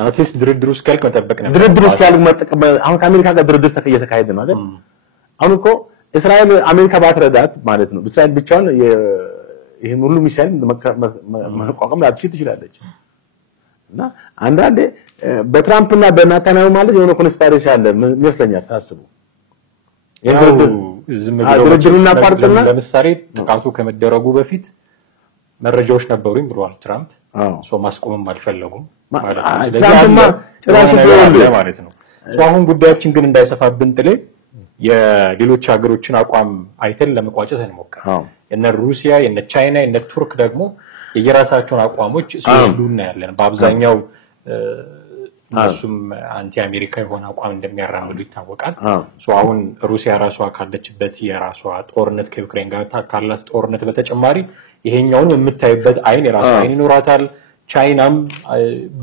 አትሊስት ድርድሩ እስካልክ መጠበቅ ነበር ድርድሩ እስካልክ መጠበቅ አሁን ከአሜሪካ ጋር ድርድር እየተካሄደ ነው አይደል አሁን እኮ እስራኤል አሜሪካ ባትረዳት ማለት ነው እስራኤል ብቻውን ይሄን ሁሉ ሚሳይል መቋቋም ላትችል ትችላለች እና አንዳንዴ በትራምፕና በናታንያሁ ማለት የሆነ ኮንስፓይሬሲ አለ ይመስለኛል ታስቡ ድርድሩና ፓርትነር ለምሳሌ ጥቃቱ ከመደረጉ በፊት መረጃዎች ነበሩኝ ብሏል ትራምፕ ሶ ማስቆምም አልፈለጉም ማለት ነው ሶ አሁን ጉዳያችን ግን እንዳይሰፋብን ጥሌ የሌሎች ሀገሮችን አቋም አይተን ለመቋጨት እንሞክር እነ ሩሲያ እነ ቻይና እነ ቱርክ ደግሞ የየራሳቸውን አቋሞች ሲወስዱና ያለን በአብዛኛው እሱም አንቲ አሜሪካ የሆነ አቋም እንደሚያራምዱ ይታወቃል ሶ አሁን ሩሲያ ራሷ ካለችበት የራሷ ጦርነት ከዩክሬን ጋር ካላት ጦርነት በተጨማሪ ይሄኛውን የምታይበት አይን የራሷ አይን ይኖራታል ቻይናም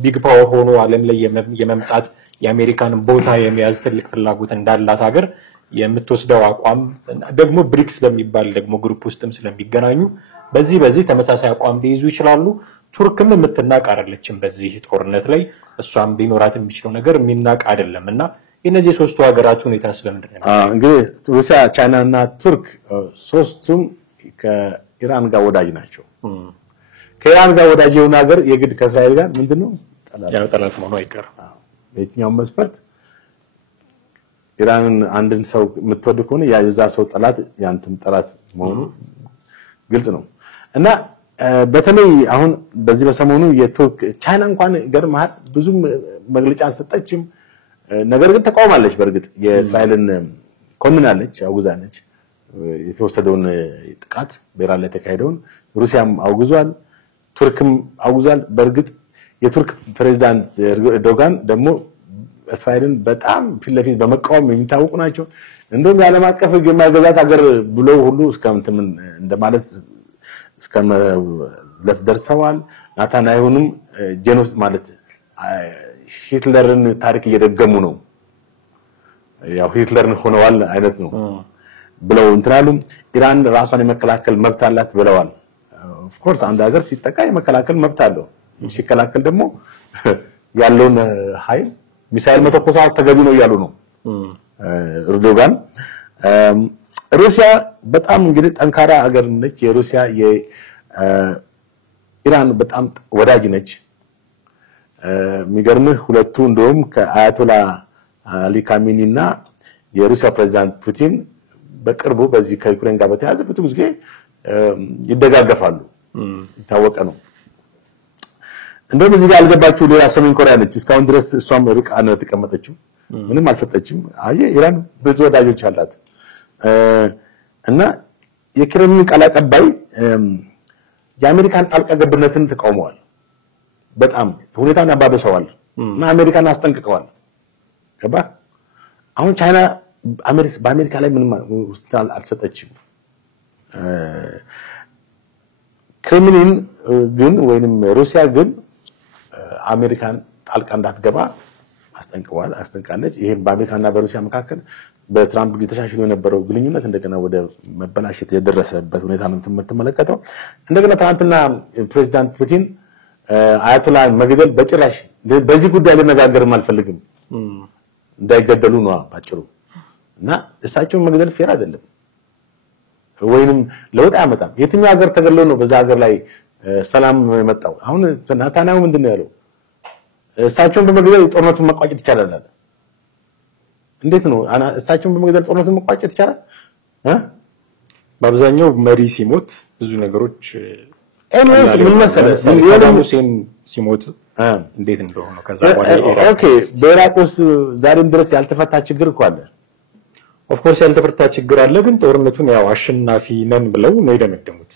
ቢግ ፓወር ሆኖ ዓለም ላይ የመምጣት የአሜሪካን ቦታ የሚያዝ ትልቅ ፍላጎት እንዳላት ሀገር የምትወስደው አቋም ደግሞ ብሪክስ ለሚባል ደግሞ ግሩፕ ውስጥም ስለሚገናኙ በዚህ ተመሳሳይ አቋም ሊይዙ ይችላሉ ቱርክም የምትናቅ አይደለችም በዚህ ጦርነት ላይ እሷም ቢኖራት የሚችለው ነገር የሚናቅ አይደለምና የነዚህ ሶስቱ ሀገራት ሁኔታ ስለምንድነው እንግዲህ ሩሲያ ቻይና እና ቱርክ ሶስቱም ከኢራን ጋር ወዳጅ ናቸው ከኢራን ጋር ወዳጅ የሆነ ሀገር የግድ ከእስራኤል ጋር ምንድነው ጠላት መሆኑ አይቀርም የትኛው መስፈርት ኢራንን አንድን ሰው የምትወድ ከሆነ ያዛ ሰው ጠላት ያንተም ጠላት መሆኑ ግልጽ ነው እና በተለይ አሁን በዚህ በሰሞኑ የቱርክ ቻይና እንኳን ገርማት ብዙ መግለጫ አልሰጠችም ነገር ግን ተቃውማለች በርግጥ የእስራኤልን ኮንናለች አውግዛለች የተወሰደውን ጥቃት በኢራን ላይ ተካሄደውን ሩሲያም አውግዟል፣ ቱርክም አውግዟል። በእርግጥ የቱርክ ፕሬዝዳንት ኤርዶጋን ደግሞ እስራኤልን በጣም ፊት ለፊት በመቃወም የሚታወቁ ናቸው። እንደውም የዓለም አቀፍ ሕግ የማይገዛት ሀገር ብለው ሁሉ እስከምትም እንደማለት እስከመለፍ ደርሰዋል። ናታንያሁንም ጄኖስ ማለት ሂትለርን ታሪክ እየደገሙ ነው፣ ያው ሂትለርን ሆነዋል አይነት ነው ብለው እንትናሉ። ኢራን ራሷን የመከላከል መብት አላት ብለዋል። ኦፍ ኮርስ አንድ ሀገር ሲጠቃ የመከላከል መብት አለው። ሲከላከል ደግሞ ያለውን ኃይል ሚሳኤል መተኮስ ተገቢ ነው እያሉ ነው ኤርዶጋን። ሩሲያ በጣም እንግዲህ ጠንካራ ሀገር ነች። የሩሲያ የኢራን በጣም ወዳጅ ነች። የሚገርምህ ሁለቱ እንደውም ከአያቶላ አሊ ካሚኒና የሩሲያ ፕሬዝዳንት ፑቲን በቅርቡ በዚህ ከዩክሬን ጋር በተያያዘ ብዙ ጊዜ ይደጋገፋሉ፣ ይታወቀ ነው። እንደውም እዚህ ጋር አልገባችሁ ሌላ ሰሜን ኮሪያ ነች። እስካሁን ድረስ እሷም ርቃ ነው የተቀመጠችው፣ ምንም አልሰጠችም። አየህ ኢራን ብዙ ወዳጆች አላት። እና የክሬምሊን ቃል አቀባይ የአሜሪካን ጣልቃ ገብነትን ተቃውመዋል። በጣም ሁኔታን አባብሰዋል እና አሜሪካን አስጠንቅቀዋል። ገባ አሁን ቻይና በአሜሪካ ላይ ምንም ውስጣል አልሰጠችም። ክሬምሊን ግን ወይንም ሩሲያ ግን አሜሪካን ጣልቃ እንዳትገባ አስጠንቅቃለች። ይሄም በአሜሪካና በሩሲያ መካከል በትራምፕ ተሻሽሎ የነበረው ግንኙነት እንደገና ወደ መበላሸት የደረሰበት ሁኔታ ነው የምትመለከተው። እንደገና ትናንትና ፕሬዝዳንት ፑቲን አያቶላ መግደል በጭራሽ በዚህ ጉዳይ ልነጋገርም አልፈልግም እንዳይገደሉ ነው ባጭሩ። እና እሳቸውን መግደል ፌር አይደለም ወይንም ለውጥ አያመጣም። የትኛው ሀገር ተገሎ ነው በዛ ሀገር ላይ ሰላም የመጣው? አሁን ናታንያሁ ምንድነው ያለው? እሳቸውን በመግደል ጦርነቱን መቋጨት ይቻላል አለ። እንዴት ነው እሳቸውን በመግደል ጦርነቱን መቋጨት ይቻላል? በአብዛኛው መሪ ሲሞት ብዙ ነገሮች ኤኒዌይስ ምን መሰለህ ሳዳም ሁሴን ሲሞት እንዴት እንደሆነ ከዛ በኋላ ኦኬ በኢራቅ ውስጥ ዛሬም ድረስ ያልተፈታ ችግር እኮ አለ። ኦፍ ኮርስ ያልተፈታ ችግር አለ፣ ግን ጦርነቱን ያው አሸናፊ ነን ብለው ነው የደመደሙት።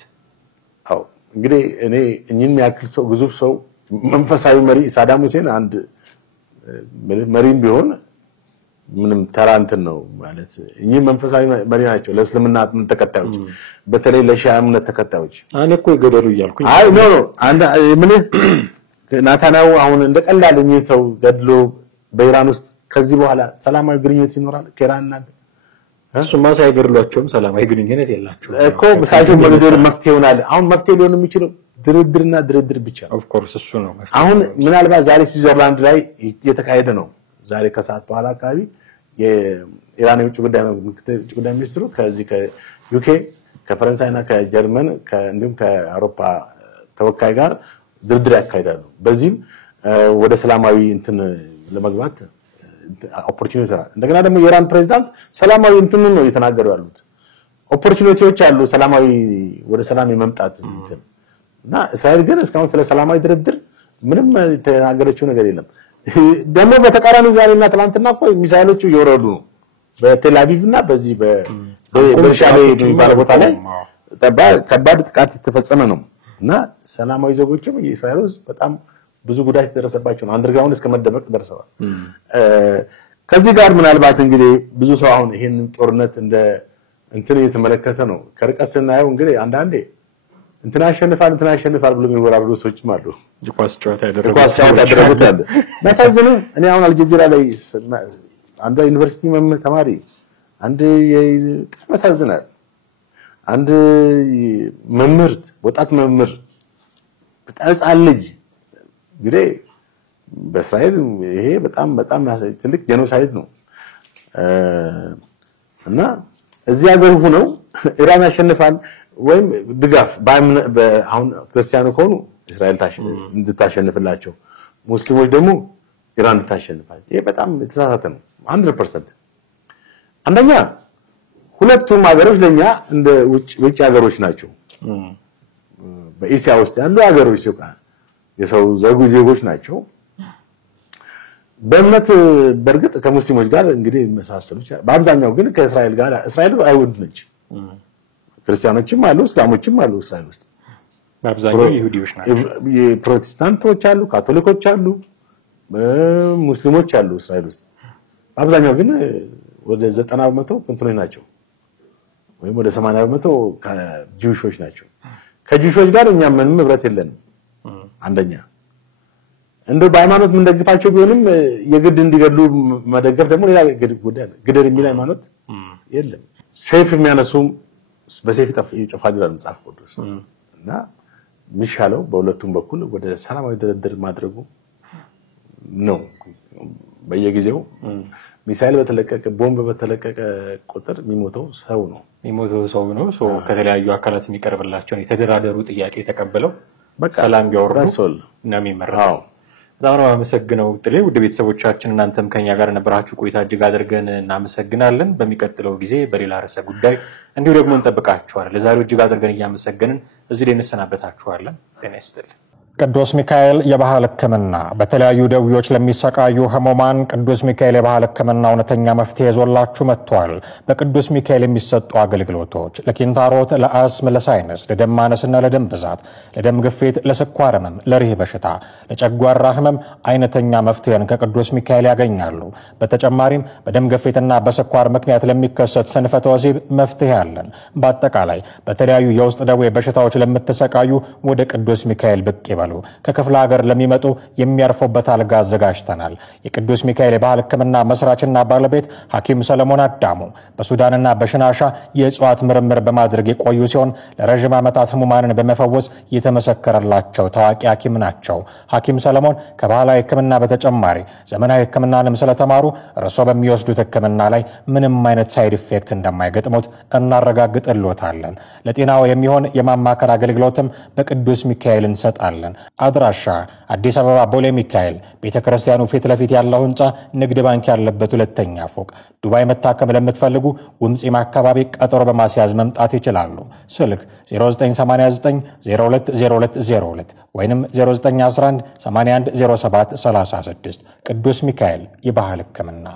አዎ እንግዲህ እኔ እኚህን ያክል ሰው ግዙፍ ሰው መንፈሳዊ መሪ ሳዳም ሁሴን አንድ መሪም ቢሆን ምንም ተራ እንትን ነው ማለት እኚህ መንፈሳዊ መሪ ናቸው ለእስልምና ተከታዮች፣ በተለይ ለሺዓ እምነት ተከታዮች። እኔ እኮ ይገደሉ እያልኩኝ አይ ኖ አንድ ምን ናታንያሁ አሁን እንደቀላል እኚህ ሰው ገድሎ በኢራን ውስጥ ከዚህ በኋላ ሰላማዊ ግንኙነት ይኖራል ከኢራንና? እሱማ ሳይገድሏቸውም ሰላማዊ ግንኙነት የላቸውም እኮ ሳይሆን መግደል መፍትሄ ይሆናል። አሁን መፍትሄ ሊሆን የሚችለው ድርድርና ድርድር ብቻ ነው። ኦፍ ኮርስ እሱ ነው መፍትሄ። አሁን ምናልባት ዛሬ ስዊዘርላንድ ላይ የተካሄደ ነው። ዛሬ ከሰዓት በኋላ አካባቢ የኢራን የውጭ ጉዳይ ሚኒስትሩ ከዚህ ከዩኬ ከፈረንሳይና ከጀርመን እንዲሁም ከአውሮፓ ተወካይ ጋር ድርድር ያካሂዳሉ። በዚህም ወደ ሰላማዊ እንትን ለመግባት ኦፖርቹኒቲ አለ። እንደገና ደግሞ የኢራን ፕሬዝዳንት ሰላማዊ እንትን ነው እየተናገሩ ያሉት። ኦፖርቹኒቲዎች አሉ ሰላማዊ ወደ ሰላም የመምጣት እንትን እና እስራኤል ግን እስካሁን ስለ ሰላማዊ ድርድር ምንም የተናገረችው ነገር የለም። ደግሞ በተቃራኒው ዛሬና ትናንትና እኮ ሚሳኤሎቹ እየወረዱ ነው በቴል አቪቭ እና በዚህ በሻሌ የሚባለው ቦታ ላይ ከባድ ጥቃት የተፈጸመ ነው እና ሰላማዊ ዜጎችም የእስራኤል ውስጥ በጣም ብዙ ጉዳት የተደረሰባቸው ነው። አንደርግራውንድ እስከ መደበቅ ደርሰዋል። ከዚህ ጋር ምናልባት እንግዲህ ብዙ ሰው አሁን ይሄን ጦርነት እንደ እንትን እየተመለከተ ነው። ከርቀት ስናየው እንግዲህ አንዳንዴ እንትና ያሸንፋል ብሎ የሚወራሩ ሰዎችም አሉ። ኳስ ጨዋታ ያደረጉት አለ። መሳዘኑ እኔ አሁን አልጀዚራ ላይ አንድ ዩኒቨርሲቲ ተማሪ አንድ መሳዘናል አንድ መምህርት ወጣት መምህር በጣም ሕፃን ልጅ እንግዲህ በእስራኤል ይሄ በጣም ትልቅ ጄኖሳይድ ነው እና እዚህ ሀገር ሆነው ኢራን ያሸንፋል ወይም ድጋፍ አሁን ክርስቲያኑ ከሆኑ እስራኤል እንድታሸንፍላቸው ሙስሊሞች ደግሞ ኢራን እንድታሸንፋል። ይሄ በጣም የተሳሳተ ነው 100%። አንደኛ ሁለቱም ሀገሮች ለኛ እንደ ውጭ ሀገሮች ናቸው። በእስያ ውስጥ ያሉ ሀገሮች የሰው ዜጎች ናቸው። በእምነት በእርግጥ ከሙስሊሞች ጋር እንግዲህ መሳሰሉ በአብዛኛው ግን ከእስራኤል ጋር እስራኤል አይሁድ ነች ክርስቲያኖችም አሉ፣ እስላሞችም አሉ እስራኤል ውስጥ። በአብዛኛው ይሁዲዎች ናቸው። የፕሮቴስታንቶች አሉ፣ ካቶሊኮች አሉ፣ ሙስሊሞች አሉ እስራኤል ውስጥ። አብዛኛው ግን ወደ 90% እንትኖች ናቸው ወይም ወደ 80% ከጂውሾች ናቸው። ከጂውሾች ጋር እኛ ምንም ህብረት የለንም። አንደኛ እንደው በሃይማኖት ምን ደግፋቸው ቢሆንም የግድ እንዲገድሉ መደገፍ ደግሞ ሌላ ጉዳይ አለ። ግደል የሚል ሃይማኖት የለም። ሰይፍ የሚያነሱም በሰይፍ ይጠፋሉ ይላል መጽሐፍ ቅዱስ። እና ሚሻለው በሁለቱም በኩል ወደ ሰላማዊ ድርድር ማድረጉ ነው። በየጊዜው ሚሳኤል በተለቀቀ ቦምብ በተለቀቀ ቁጥር የሚሞተው ሰው ነው። ከተለያዩ አካላት የሚቀርብላቸውን የተደራደሩ ጥያቄ ተቀበለው ሰላም ቢያወርዱ ነው የሚመረጠው። በጣም ነው አመሰግነው ጥሌ። ውድ ቤተሰቦቻችን እናንተም ከኛ ጋር ነበራችሁ ቆይታ እጅግ አድርገን እናመሰግናለን። በሚቀጥለው ጊዜ በሌላ ርዕሰ ጉዳይ እንዲሁ ደግሞ እንጠብቃችኋለን። ለዛሬው እጅግ አድርገን እያመሰገንን እዚህ ላይ እንሰናበታችኋለን። ጤና ይስጥልኝ። ቅዱስ ሚካኤል የባህል ሕክምና በተለያዩ ደውዮች ለሚሰቃዩ ህሙማን ቅዱስ ሚካኤል የባህል ሕክምና እውነተኛ መፍትሄ ይዞላችሁ መጥቷል። በቅዱስ ሚካኤል የሚሰጡ አገልግሎቶች ለኪንታሮት፣ ለአስም፣ ለሳይነስ፣ ለደም ማነስና ለደም ብዛት፣ ለደም ግፊት፣ ለስኳር ህመም፣ ለሪህ በሽታ፣ ለጨጓራ ህመም አይነተኛ መፍትሄን ከቅዱስ ሚካኤል ያገኛሉ። በተጨማሪም በደም ግፊትና በስኳር ምክንያት ለሚከሰት ስንፈተ ወሲብ መፍትሄ አለን። በአጠቃላይ በተለያዩ የውስጥ ደዌ በሽታዎች ለምትሰቃዩ ወደ ቅዱስ ሚካኤል ብቅ ይበሉ። ከክፍለ ሀገር ለሚመጡ የሚያርፉበት አልጋ አዘጋጅተናል። የቅዱስ ሚካኤል የባህል ሕክምና መስራችና ባለቤት ሐኪም ሰለሞን አዳሙ በሱዳንና በሽናሻ የእጽዋት ምርምር በማድረግ የቆዩ ሲሆን ለረጅም ዓመታት ህሙማንን በመፈወስ የተመሰከረላቸው ታዋቂ ሐኪም ናቸው። ሐኪም ሰለሞን ከባህላዊ ሕክምና በተጨማሪ ዘመናዊ ሕክምናንም ስለተማሩ እርሶ በሚወስዱት ሕክምና ላይ ምንም አይነት ሳይድ ኢፌክት እንደማይገጥሙት እናረጋግጥልዎታለን። ለጤናው የሚሆን የማማከር አገልግሎትም በቅዱስ ሚካኤል እንሰጣለን። አድራሻ አዲስ አበባ ቦሌ ሚካኤል ቤተክርስቲያኑ ፊት ለፊት ያለው ህንጻ ንግድ ባንክ ያለበት ሁለተኛ ፎቅ። ዱባይ መታከም ለምትፈልጉ ውምጺም አካባቢ ቀጠሮ በማስያዝ መምጣት ይችላሉ። ስልክ 0989 020202 ወይንም 0911 810736 ቅዱስ ሚካኤል የባህል ሕክምና